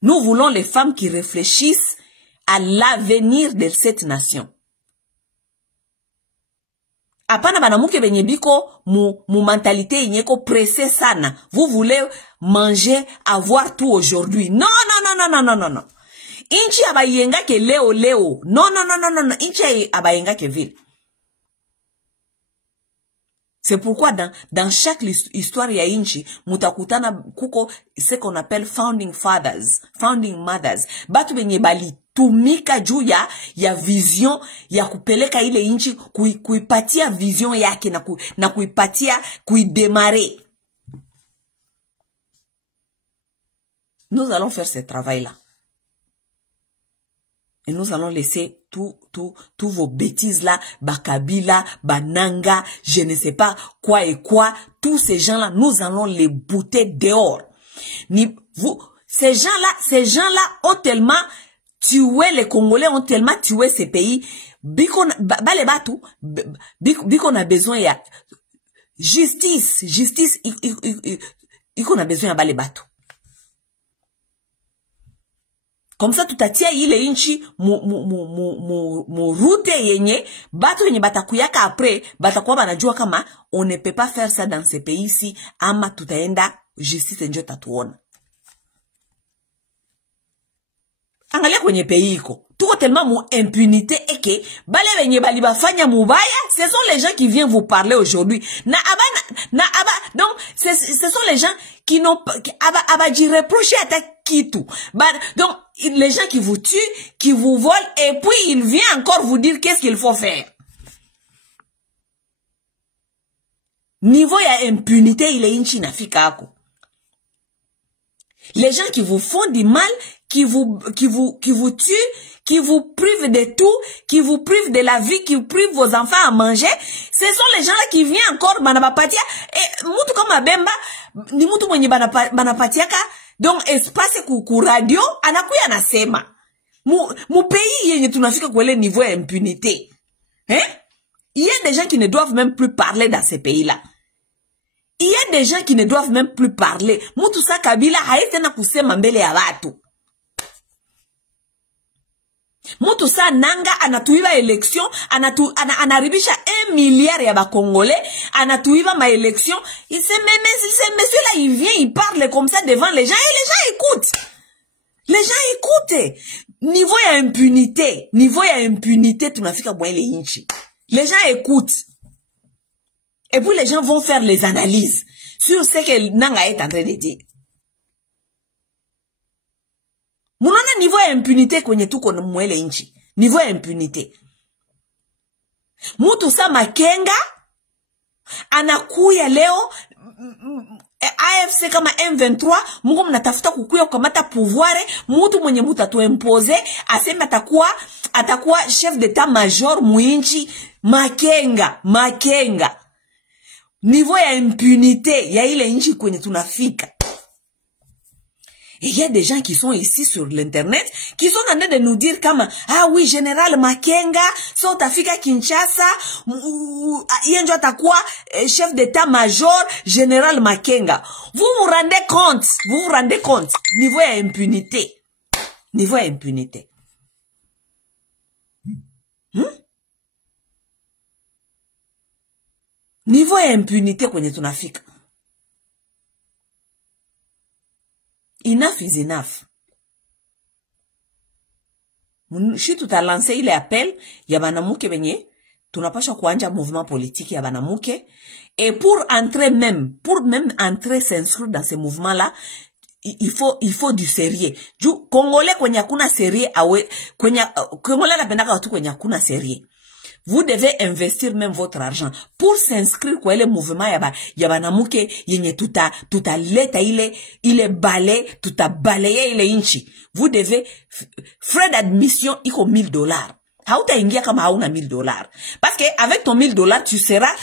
Nous voulons les femmes qui réfléchissent à l'avenir de cette nation. Apana banamuke benye biko mu mentalité inyeko pressé sana. Vous voulez manger, avoir tout aujourd'hui. Non, non, non, non, non, non, non. Inchi abayenga ke leo. Non, non, non, non, non. Inchi abayenga ke ville. C'est pourquoi dans chaque histoire ya inchi, mutakutana kuko ce qu'on appelle founding fathers, founding mothers. Batu benye bali tumika juu ya vision ya kupeleka ile inchi, kuipatia vision yake na kuipatia, kuidémarrer. Nous allons faire ce travail-là. Et nous allons laisser tous vos bêtises là, Bakabila, Bananga, je ne sais pas quoi et quoi, tous ces gens-là, nous allons les bouter dehors. Ces gens-là ont tellement tué, les Congolais ont tellement tué ces pays. Biko a besoin de justice. Justice, on a besoin de bale bato. Comme ça, tout à tia ile inchi mu route yenye, bato yenye batakuyaka après, batakuwa banajua kama, on ne peut pas faire ça dans ces pays-ci, ama tutaenda justice njo tatuona. Angalia kwenye pays iko. Tuko tellement mu impunité et que, bale venye bali bafanya mubaya, ce sont les gens qui viennent vous parler aujourd'hui. Donc, ce sont les gens qui n'ont pas, dit reprocher à ta kitu. Donc, les gens qui vous tuent, qui vous volent, et puis il vient encore vous dire qu'est-ce qu'il faut faire. Niveau ya impunité, il est inchi nafika ako. Les gens qui vous font du mal, qui vous tuent, qui vous privent de tout, qui vous privent de la vie, qui vous privent vos enfants à manger, ce sont les gens-là qui viennent encore banapatia et mutu kama bemba ni mutu mwenye banapatia ka donc espace ku radio anakuya nasema mu pays yenye tunafika kwa ile niveau ya impunité. Hein? Il y a des gens qui ne doivent même plus parler dans ces pays-là. Il y a des gens qui ne doivent même plus parler. Mutu sa Kabila haitena kusema mbele ya watu. Mutu sa nanga anatuiba élection, anaribisha 1 milliard ya ba Congolais, anatuiba ma élection. Ce monsieur-là, il vient, il parle comme ça devant les gens et les gens écoutent. Les gens écoutent. Niveau ya impunité, tunafika bwa ile inchi. Les gens écoutent. Et puis les gens vont faire les analyses sur ce que Nanga est en train de dire. Munona niveau ya impunité kwenye tuko mwele inchi. Niveau ya impunité. Mutu sa Makenga anakuya leo AFC kama M23 mungu mnatafuta kukuya kukamata pouvoir, mutu mwenye mutatu impose aseme atakuwa chef d'état major muinchi. Makenga. Niveau ya impunité ya ile inchi kwenye tunafika. Et il y a des gens qui sont ici sur l'internet qui sont en train de nous dire comme ah oui, général Makenga sont Afrika Kinshasa, yenjo atakuwa chef d'état-major général Makenga. Vous vous rendez compte niveau ya impunité. Niveau ya impunité. Niveau ya impunité kwenye tunafika. Enough is enough. Si tout a lancé il appel, ya banamuke benye, tunapasha kuanja mouvement politique ya banamuke, et pour même entrer s'inscrire dans ce mouvement-là, il faut du sérieux. Du Congolais kwenye hakuna sérieux awe, Congolais napendaka watu kwenye hakuna sérieux. Vous devez investir même votre argent pour s'inscrire kwa ile mouvement ya banamuke yenye tuta leta ile balai, tuta balaye ile inchi. Vous devez frais d'admission iko $1000. Hauta ingia kama hauna $1000. Parce que avec ton $1000 tu sauras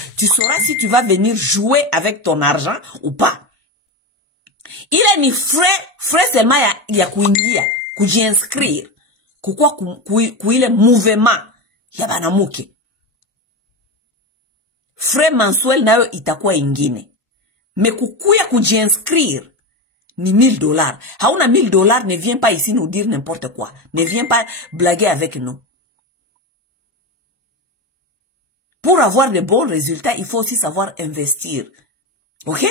si tu vas venir jouer avec ton argent ou pas. Il a ni frais seulement ya kuingia, kujinscrire. Kukua kuile mouvement ya banamuke. Frais mensuel nayo itakuwa ingine. Mais kukuya kujinscrire ni $1000. Hauna $1000, ne viens pas ici nous dire n'importe quoi. Ne viens pas blaguer avec nous. Pour avoir de bons résultats, il faut aussi savoir investir. Ok?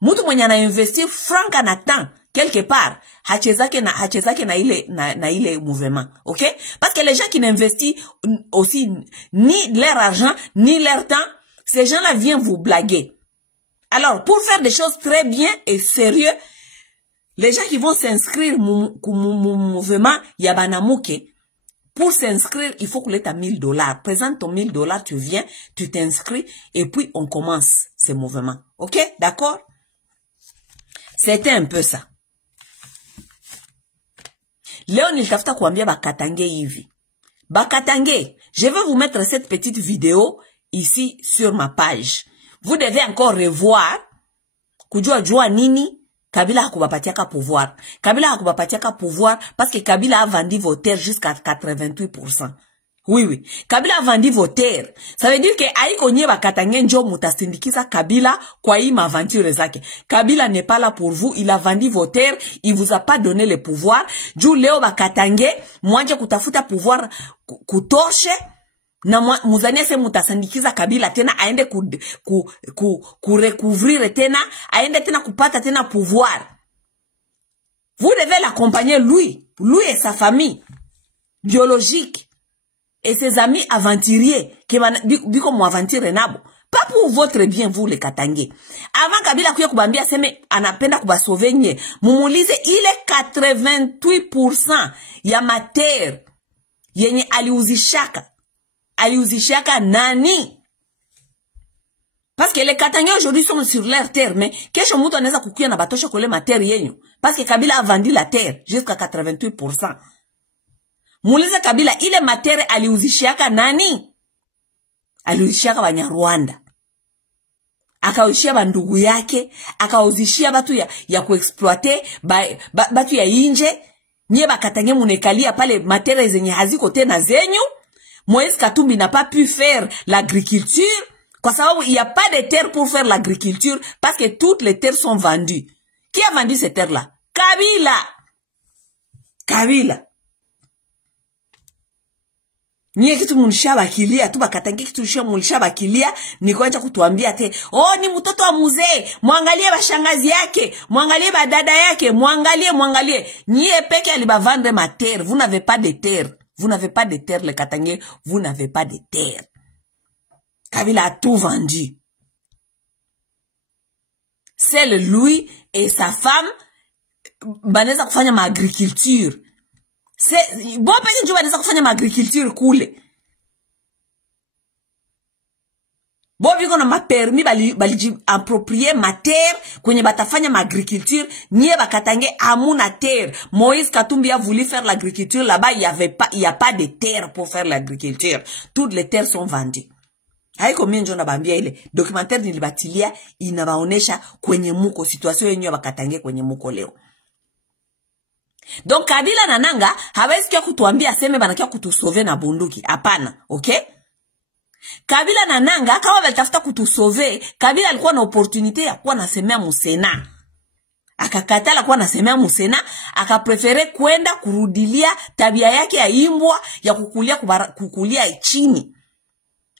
Mutu mwenye na investir franc en temps quelque part, hachezake na ile mouvement. Ok? Parce que les gens qui n'investissent aussi ni leur argent, ni leur temps, ces gens-là viennent vous blaguer. Alors, pour faire des choses très bien et sérieux, les gens qui vont s'inscrire au mouvement Yabanamuke, pour s'inscrire, il faut que tu aies $1000. Présente ton $1000, tu viens, tu t'inscris, et puis on commence ce mouvement. Ok? D'accord? C'était un peu ça. Léon, il tafta kuambia bakatange hivi. Bakatange, je vais vous mettre cette petite vidéo ici sur ma page. Vous devez encore revoir kujua nini Kabila hakubapatiaka pouvoir. Kabila hakubapatiaka pouvoir parce que Kabila a vendu vos terres jusqu'à 88%. Oui. Kabila a vendu vos terres. Ça veut dire que aiko nye bakatange njo mutasindikiza Kabila kwa hii aventure zake. Kabila n'est pas là pour vous. Il a vendu vos terres. Il vous a pas donné le pouvoir. Juu leo bakatange mwanje kutafuta pouvoir kutoshe. Na muzania se mutasandikiza Kabila tena aende recouvrir tena aende tena kupata tena pouvoir. Vous devez l'accompagner lui et sa famille biologique et ses amis aventuriers qui biko mo aventure nabo pas pour votre bien vous les Katangé. Avant Kabila kuya kubambia seme anapenda kubasauver nye mumulize ile 88% ya mater yenye aliuzishaka nani? Parce que les Katangais aujourd'hui sont sur leur terre, mais kesho mtu anaweza kukuya na batosha kule mater yenyu. Parce que Kabila a vendu la terre jusqu'à 88%. Muulize Kabila ile mater aliuzishaka nani? Aliuzishaka Banyarwanda. Akauzishia bandugu yake, akauzishia batu ya kuexploiter, batu ya inje, nye Bakatange munekalia pale mater zenye haziko tena zenyu. Moïse Katumbi n'a pas pu faire l'agriculture. Kwa sababu il n'y a pas de terre pour faire l'agriculture parce que toutes les terres sont vendues. Qui a vendu ces terres-là? Kabila. Nye kitu munishaba kilia, tu Bakatange kitu munishaba kilia, ni kuanza kutuambia te, oh ni mtoto wa mzee, muangalie bashangazi yake, muangalie badada yake, muangalie. Nye peke alibavendre ma terre, vous n'avez pas de terre. Vous n'avez pas de terre, les Katangais, vous n'avez pas de terre. Kabila a tout vendu. C'est lui et sa femme, baneza kufanya ma agriculture. C'est, bon peke njo baneza kufanya ma agriculture kule. Bon viko na ma permis bali approprier ma terre kwenye batafanya ma agriculture, nye Bakatange amuna terre. Moïse Katumbi a voulu faire l'agriculture là-bas, il y a pas de terre pour faire l'agriculture. Toutes les terres sont vendues. Haiko minjo na bambia ile documentaire nilibatilia inabaonesha kwenye muko situation yenyu ya Bakatange kwenye muko leo. Donc Kabila na Nanga hawezi kia kutuambia aseme banakia kutusauver na bunduki. Hapana, okay? Kabila na Nanga kama walitafuta kutusauver, Kabila alikuwa na opportunité ya kuwa nasemea musena. Akakatala kuwa nasemea musena, akaprefere kwenda kurudilia tabia yake ya imbwa ya kukulia chini.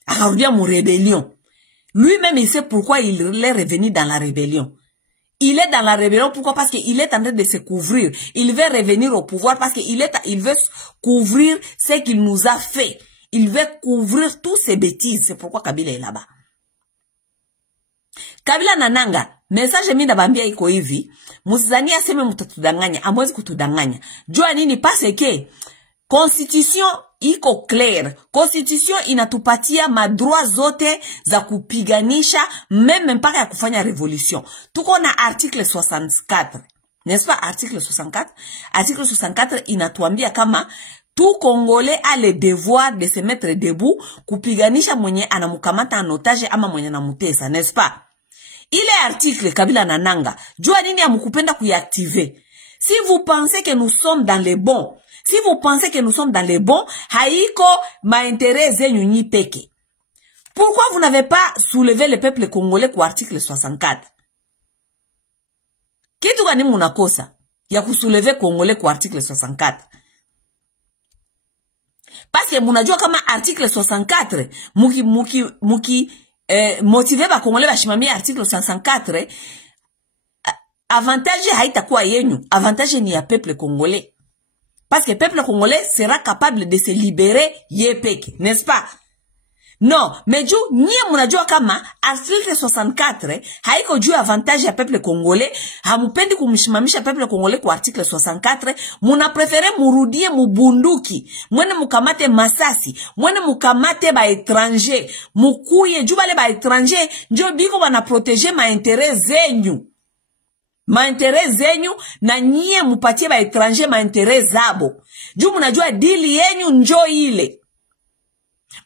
Akarudia mu rébellion. Lui-même il sait pourquoi il est revenu dans la rébellion. Il est dans la rébellion pourquoi? Parce qu'il est en train de se couvrir. Il veut revenir au pouvoir parce qu'il veut couvrir ce qu'il nous a fait. Il veut couvrir tous ces bêtises. C'est pourquoi Kabila est là-bas. Kabila na Nanga, message minda bambia iko hivi, musizania aseme mutatudanganya, amwezi kutudanganya. Jua nini parce que constitution iko clair. Constitution inatupatia madroit zote za kupiganisha meme mpaka ya kufanya revolution. Tuko na article 64. N'est-ce pas article 64? Article 64 inatuambia kama tout Congolais a le devoir de se mettre debout kupiganisha mwenye anamukamata en otage ama mwenye anamutesa, n'est-ce pas? Ile article Kabila na Nanga, jua nini amukupenda kuiactiver? Si vous pensez que nous sommes dans les bons, si vous pensez que nous sommes dans les bons, haiko maintérêt zenyu nyi peke. Pourquoi vous n'avez pas soulevé le peuple congolais kwa article 64? Kitu gani munakosa ya kusoulever congolais kwa article 64? Parce que munajua kama article 64 motivé ba congolais ba shimamia article 64, avantage haitakuwa yenyu, avantage ni ya peuple congolais. Parce que le peuple congolais sera capable de se libérer yepeke, n'est-ce pas? Non, mais juu nye munajua kama article 64 haiko juu avantage ya peuple congolais, hamupendi kumshimamisha peuple congolais kwa article 64, muna prefere murudie mubunduki, mwene mukamate masasi, mwene mukamate ba étranger, mukuye juu bale ba étranger njo biko wana protéger ma intérêt zenyu. Ma intérêt zenyu na nyie mupatie ba étranger ma intérêt zabo. Juu munajua dili yenyu njo ile.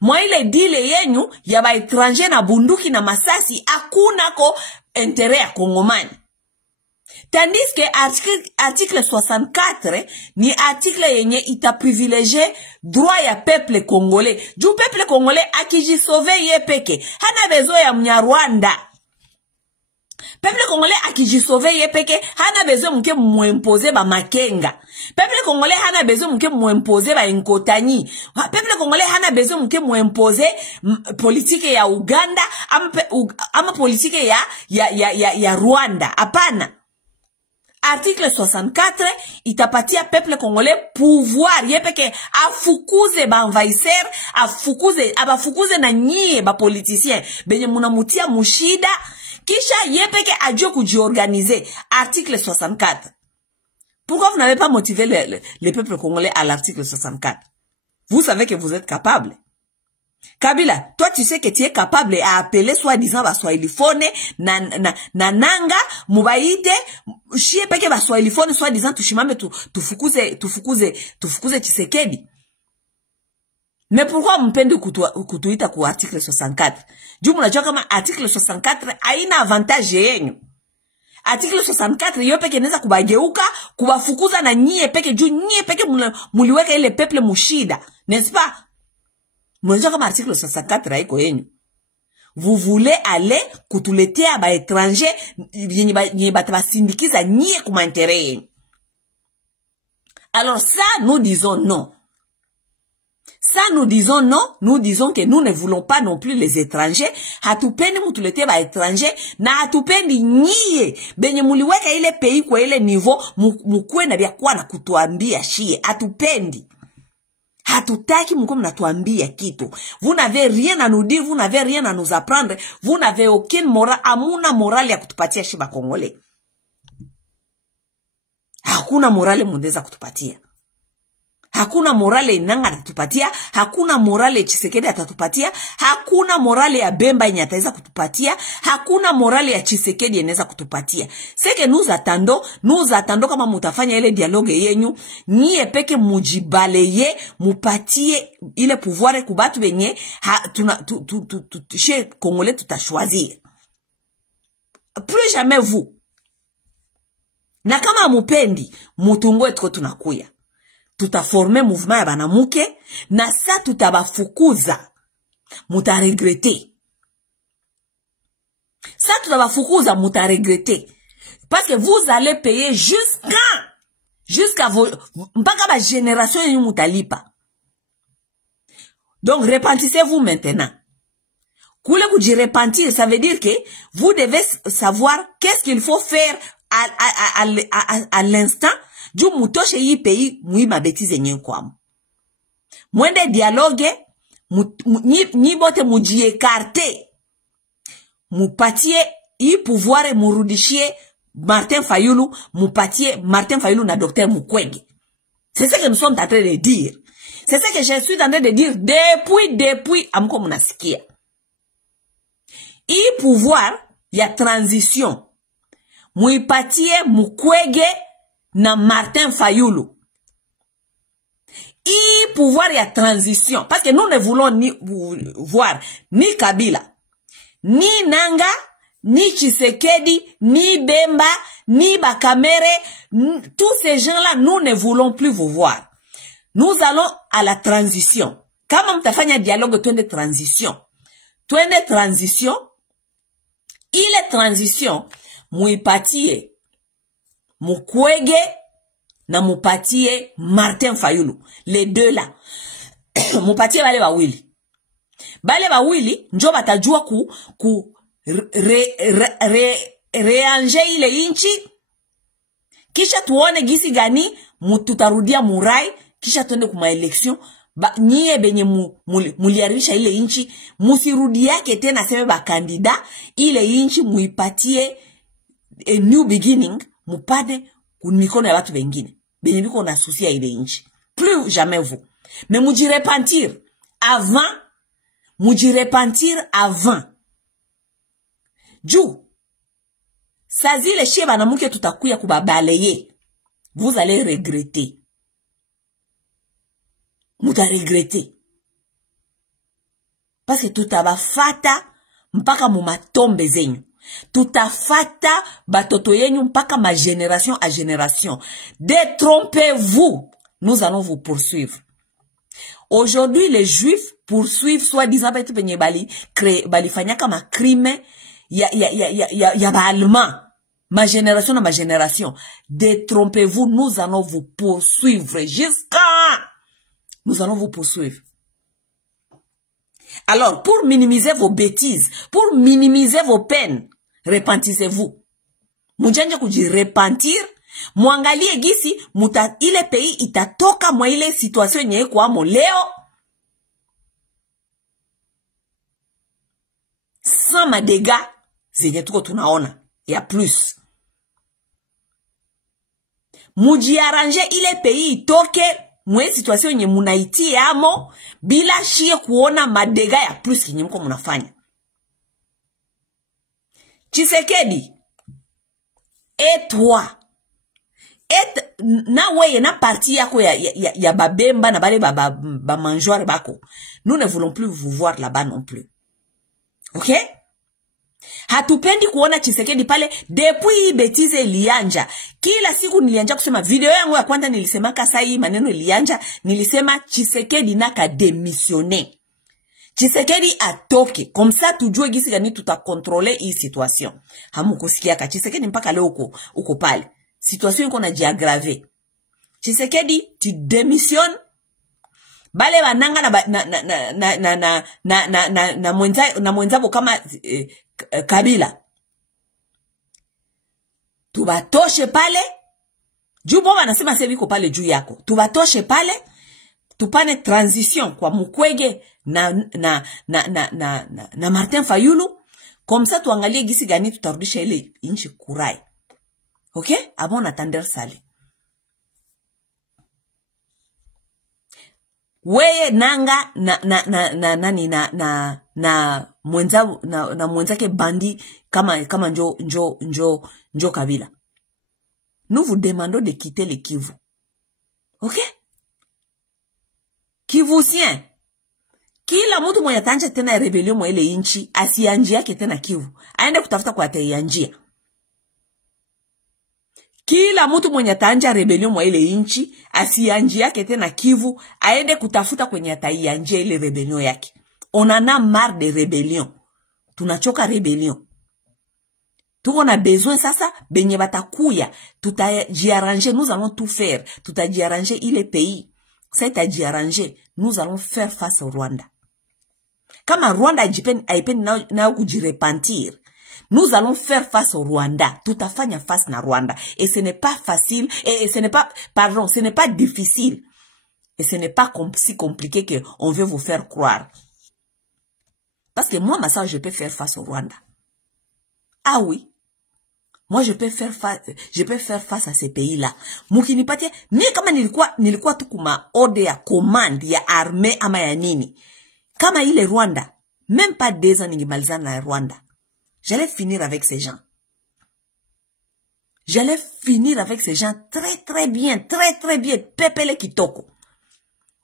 Mwa ile dile yenyu ya ba étranger na bunduki na masasi hakuna ko intérêt ya Kongomani. Tandis que article 64 ni article yenye ita privilégié droit ya peuple congolais. Du peuple congolais akijisauve ye peke. Hana besoin ya Mnyarwanda. Peuple congolais akijisauve ye peke, hana besoin mke muimposer ba Makenga. Peuple congolais hana besoin mke muimposer ba Nkotani. Peuple congolais hana besoin mke muimposer politique ya Uganda ama politique ya Rwanda. Hapana. Article 64 itapatia peuple congolais pouvoir yepeke afukuze ba envahisseur, abafukuze na nyie ba politicien benye munamutia mushida kisha yepeke ajue kujiorganiser. Article 64. Pourquoi vous n'avez pas motivé le peuple congolais à l'article 64? Vous savez que vous êtes capable. Kabila, toi tu sais que tu es capable à appeler soi-disant baswahilifone na nanga mubaide chie peke baswahilifone soi-disant tushimame tufukuze Tshisekedi. Mais pourquoi mpende kutuita ku article 64? Juu mnajua kama article 64 haina avantage yenyu. Article 64 yo peke inaweza kubageuka kubafukuza na nyie peke juu nyie peke muliweka ile peuple mushida, n'est-ce pas? Mwenja comme article 64 haiko yenyu. Vous voulez aller kutuletea ba étranger yenye batabasindikiza nyie kuma intérêt yenyu. Alors ça nous disons non. Ça nous disons non, nous disons que nous ne voulons pas non plus les étrangers. Hatupendi mutulete ba étranger na hatupendi nyie benye muliweka ile pays kwa ile niveau mukwe na bya kwa na kutuambia shie. Hatupendi. Hatutaki mko mnatuambia kitu. Vous n'avez rien à nous dire, vous n'avez rien à nous apprendre, vous n'avez aucune morale, amuna morale ya kutupatia shiba Congolais. Hakuna morale mundeza kutupatia. Hakuna morale Inanga atatupatia, hakuna morale Tshisekedi atatupatia, hakuna morale ya Bemba yenye ataweza kutupatia, hakuna morale ya Tshisekedi yeneza kutupatia. C'est que nous attendons kama mutafanya ile dialogue yenyu, nyie peke mujibaleye, mupatie ile pouvoir kubatu benye chez Congolais tutashwazir. Plus jamais vous. Na kama mupendi, mutungo etko tunakuya. Tutaforme mouvement ya banamuke na sa tutabafukuza mutaregrete. Ça tutabafukuza mutaregrete parce que vous allez payer jusqu'à vos mpaka ba génération yenyu mutalipa. Donc repentissez-vous maintenant. Koule kujirepentir, ça veut dire que vous devez savoir qu'est-ce qu'il faut faire à l'instant. Ju mutoshe yi pays muima betize nyen kwamu. Mwende dialogue, nyi bote mujiekarte. Mupatie yi pouvoir murudishie Martin Fayulu, mupatie Martin Fayulu na Dr Mukwege. C'est ce que nous sommes en train de dire. C'est ce que je suis en train de dire depuis amko munasikia. Yi pouvoir ya transition. Muipatie Mukwege na Martin Fayulu. I pouvoir ya transition. Parce que nous ne voulons ni voir ni Kabila, ni Nanga, ni Tshisekedi, ni Bemba, ni Bakamere. Tous ces gens-là, nous ne voulons plus vous voir. Nous allons à la transition. Kama mtafanya dialogue, twende transition. Twende transition. Il est transition. Muipatie Mukwege na mupatie Martin Fayulu. Les deux là. Mupatie bale bawili. Bale bawili njo batajua reanje ile inchi. Kisha tuone gisi gani tutarudia murai. Kisha tuende kuma election. Nyie benye muliarisha ile inchi. Musirudi yake tena seme ba kandida. Ile inchi muipatie a new beginning. Mupade kunikono ya watu wengine. Benye biko na susia ile inchi. Plus jamais vous. Mais mujirepentir avant. Mujirepentir avant. Juu. Sazi le sheba na muke tutakuya kubabaleye. Vous allez regretter. Muta regretter. Parce que tutabafata mpaka mumatombe zenyu. Tutafata batoto yenyu mpaka ma génération à génération. Détrompez-vous. Nous allons vous poursuivre. Aujourd'hui, les juifs poursuivent soi-disant bali fanyaka ma crime ya ba allemand. Ma génération na ma génération. Détrompez-vous, nous allons vous poursuivre jusqu'à... Nous allons vous poursuivre. Alors, pour minimiser vos bêtises, pour minimiser vos peines, repentissez-vous. Mujanja kuji repentir, muangalie gisi, ile pays itatoka mwa ile situation nye kwa mo leo, sans madega, zenye tuko tunaona, ya plus. Muji arrange ile pays itoke, mwe situation nye munaiti amo, bila shie kuona madega ya plus kinye mko munafanya. Tshisekedi, et toi, et na weye na parti yako ya babemba na bale ba manjoire bako. Nous ne voulons plus vous voir là-bas non plus. Ok? Hatupendi kuona Tshisekedi pale depuis betize lianja. Kila siku nilianja kusema video yangu ya kwanza nilisema kasai maneno lianja, nilisema Tshisekedi naka démissionner. Tshisekedi atoke. Comme ça tujue gisi gani tutakontrole hii situation. Hamukusikia ka Tshisekedi mpaka leo uko pale. Situation iko na jiagrave. Tshisekedi tu démissionnes. Bale bananga na mwenzabo kama Kabila. Tubatoshe pale. Juu boba nasema sebi ko pale juu yako. Tubatoshe pale. Tupane transition kwa Mukwege na Martin Fayulu. Comme ça tuangalie gisi gani tutarudisha ile inchi kurai. Ok? Avant attendre sali. Weye nanga na mwenzake bandi kama njo Kabila. Nous vous demandons de quitter le Kivu. Ok? Kivusien. Kila mtu mwenye tanja tena rebellion mwa ile inchi asianjia yake tena Kivu. Aende kutafuta kwa ataianjia. Kila mtu mwenye tanja rebellion mwa ile inchi asianjia yake tena Kivu, aende kutafuta kwenye ataianjia ile rebellion yake. On en a marre de rébellion. Tunachoka rebellion. Tuko na besoin sasa benye batakuya, tutajiarranger, nous allons tout faire. Tutajiarranger ile pays. Ça tutajiarranger, nous allons faire face au Rwanda. Kama Rwanda haipeni na kujirepentir, nous allons faire face au Rwanda. Tutafanya face na Rwanda. Et ce n'est pas facile, et ce n'est pas, pardon, ce n'est pas difficile. Et ce n'est pas si compliqué que on veut vous faire croire. Parce que moi, ma soeur, je peux faire face au Rwanda. Ah oui. Moi, je peux faire face à ces pays-là. Mukinipatia, ni kama nilikuwa tu kuma order ya command ya armée ama ya nini. Kama ile Rwanda, même pas 2 ans ningimalizana na Rwanda. J'allais finir avec ces gens. J'allais finir avec ces gens très bien, très bien. Pepele kitoko.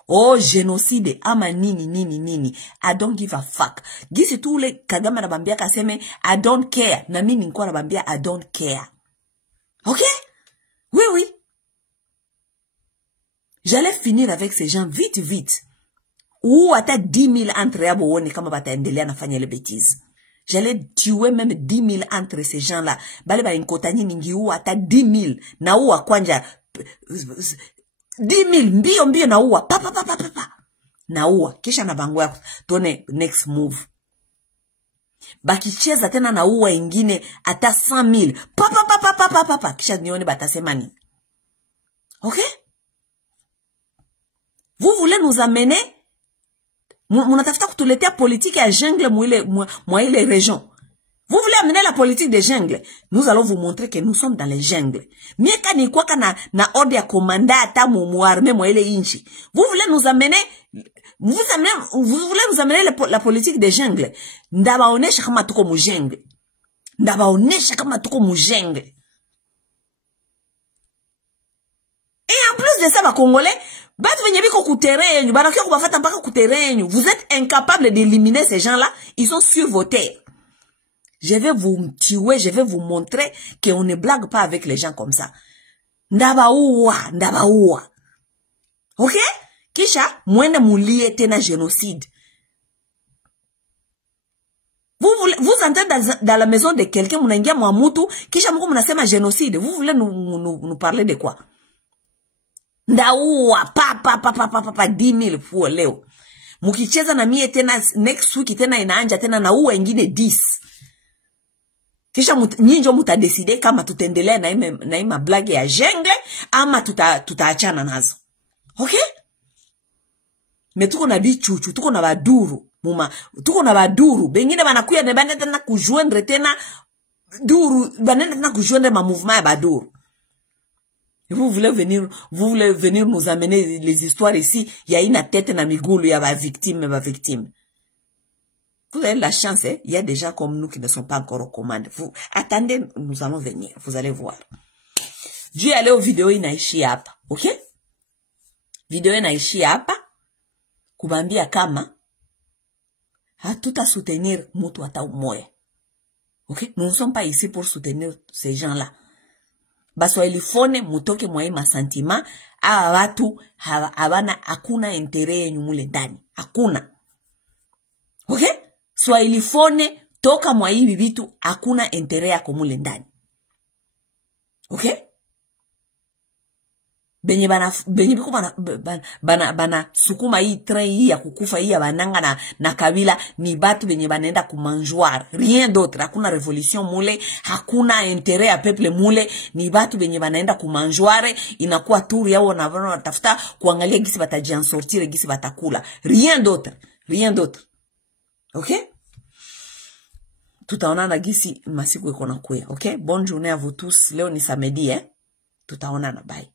Oh, génocide, ama nini. I don't give a fuck. Gisi tu ule Kagame na bambia kaseme, I don't care. Na mimi nikuwa na bambia, I don't care. Ok? Oui. J'allais finir avec ces gens vite. Ou ata 10 000 entre yabo wone kama bataendelea nafanya ile bêtise. J'allais tuer même 10 000 entre ces gens-là. Bale ba inkotani ningi ou ata 10 000. Na uwa kwanja 10 000 mbio na uwa pa na uwa kisha na bango yako tone next move. Bakicheza tena na uwa ingine ata 100 000 pa kisha nione batasema nini. Ok? Vous voulez nous amener, munatafuta kutuletea politique ya jungle mwa ile région. Vous voulez amener la politique des jungles. Nous allons vous montrer que nous sommes dans les jungles. Mieka ni kwa na ordre ya commanda ata mu armée mwa ile inchi. Vous voulez nous amener la politique des jungles. Ndabaonesha kama tuko mu jungle. Et en plus de ça, ba Congolais, batu venye biko kuterrenyu, banakia kubafata mpaka kuterrenyu. Vous êtes incapables d'éliminer ces gens-là, ils sont sur vos terres. Je vais vous tuer, je vais vous montrer qu'on ne blague pas avec les gens comme ça. Ndabaua, ndabaua. Ok? Kisha, mwende mulie tena génocide. Vous entrez dans la maison de quelqu'un, mounaingia mwamutu, kisha mko mnasema génocide. Vous voulez nous parler de quoi? Ndaua, pa, 10,000 fuo leo. Mukicheza na mie tena, next week tena inaanja tena na uwa ingine 10. Kisha nyinjo mutadeside kama tutendelea na ima blage ya jengle, ama tutaachana nazo. Okay? Me tuko na bichuchu, tuko na baduru. Muma, tuko na baduru. Bengine banakuya ne banenda na kujoindre tena duru, banenda na kujoindre ma mouvement ya baduru. Vous voulez venir nous amener les histoires ici, il y a une tête na migulu ya ba victime. Vous avez la chance, il y a des gens comme nous qui ne sont pas encore aux commandes. Vous attendez, nous allons venir, vous allez voir. Dieu allez au vidéo inaishi hapa, OK? Vidéo inaishi hapa. Kubambia kama hatuta soutenir mutu ata umoya. OK? Nous ne sommes pas ici pour soutenir ces gens-là. Baso elifone mutoke mwa ima sentiment, awa watu habana hakuna intere yenyu mule ndani. Hakuna. OK? So elifone toka mwa hivi vitu hakuna intere yako mule ndani. OK? Benye biku bana sukuma hii train hii ya kukufa hii ya bananga na kabila ni batu benye banaenda kumanjoir. Rien d'autre. Hakuna revolution mule, hakuna intérêt ya peuple mule, ni batu benye banaenda kumanjoire, inakuwa turi yao na watafuta kuangalia gisi batajiansortire, gisi batakula. Rien d'autre. Rien d'autre. OK? Tutaonana gisi masiku iko nakuya. OK? Bonne journée à vous tous. Leo ni samedi, Tutaonana, bye.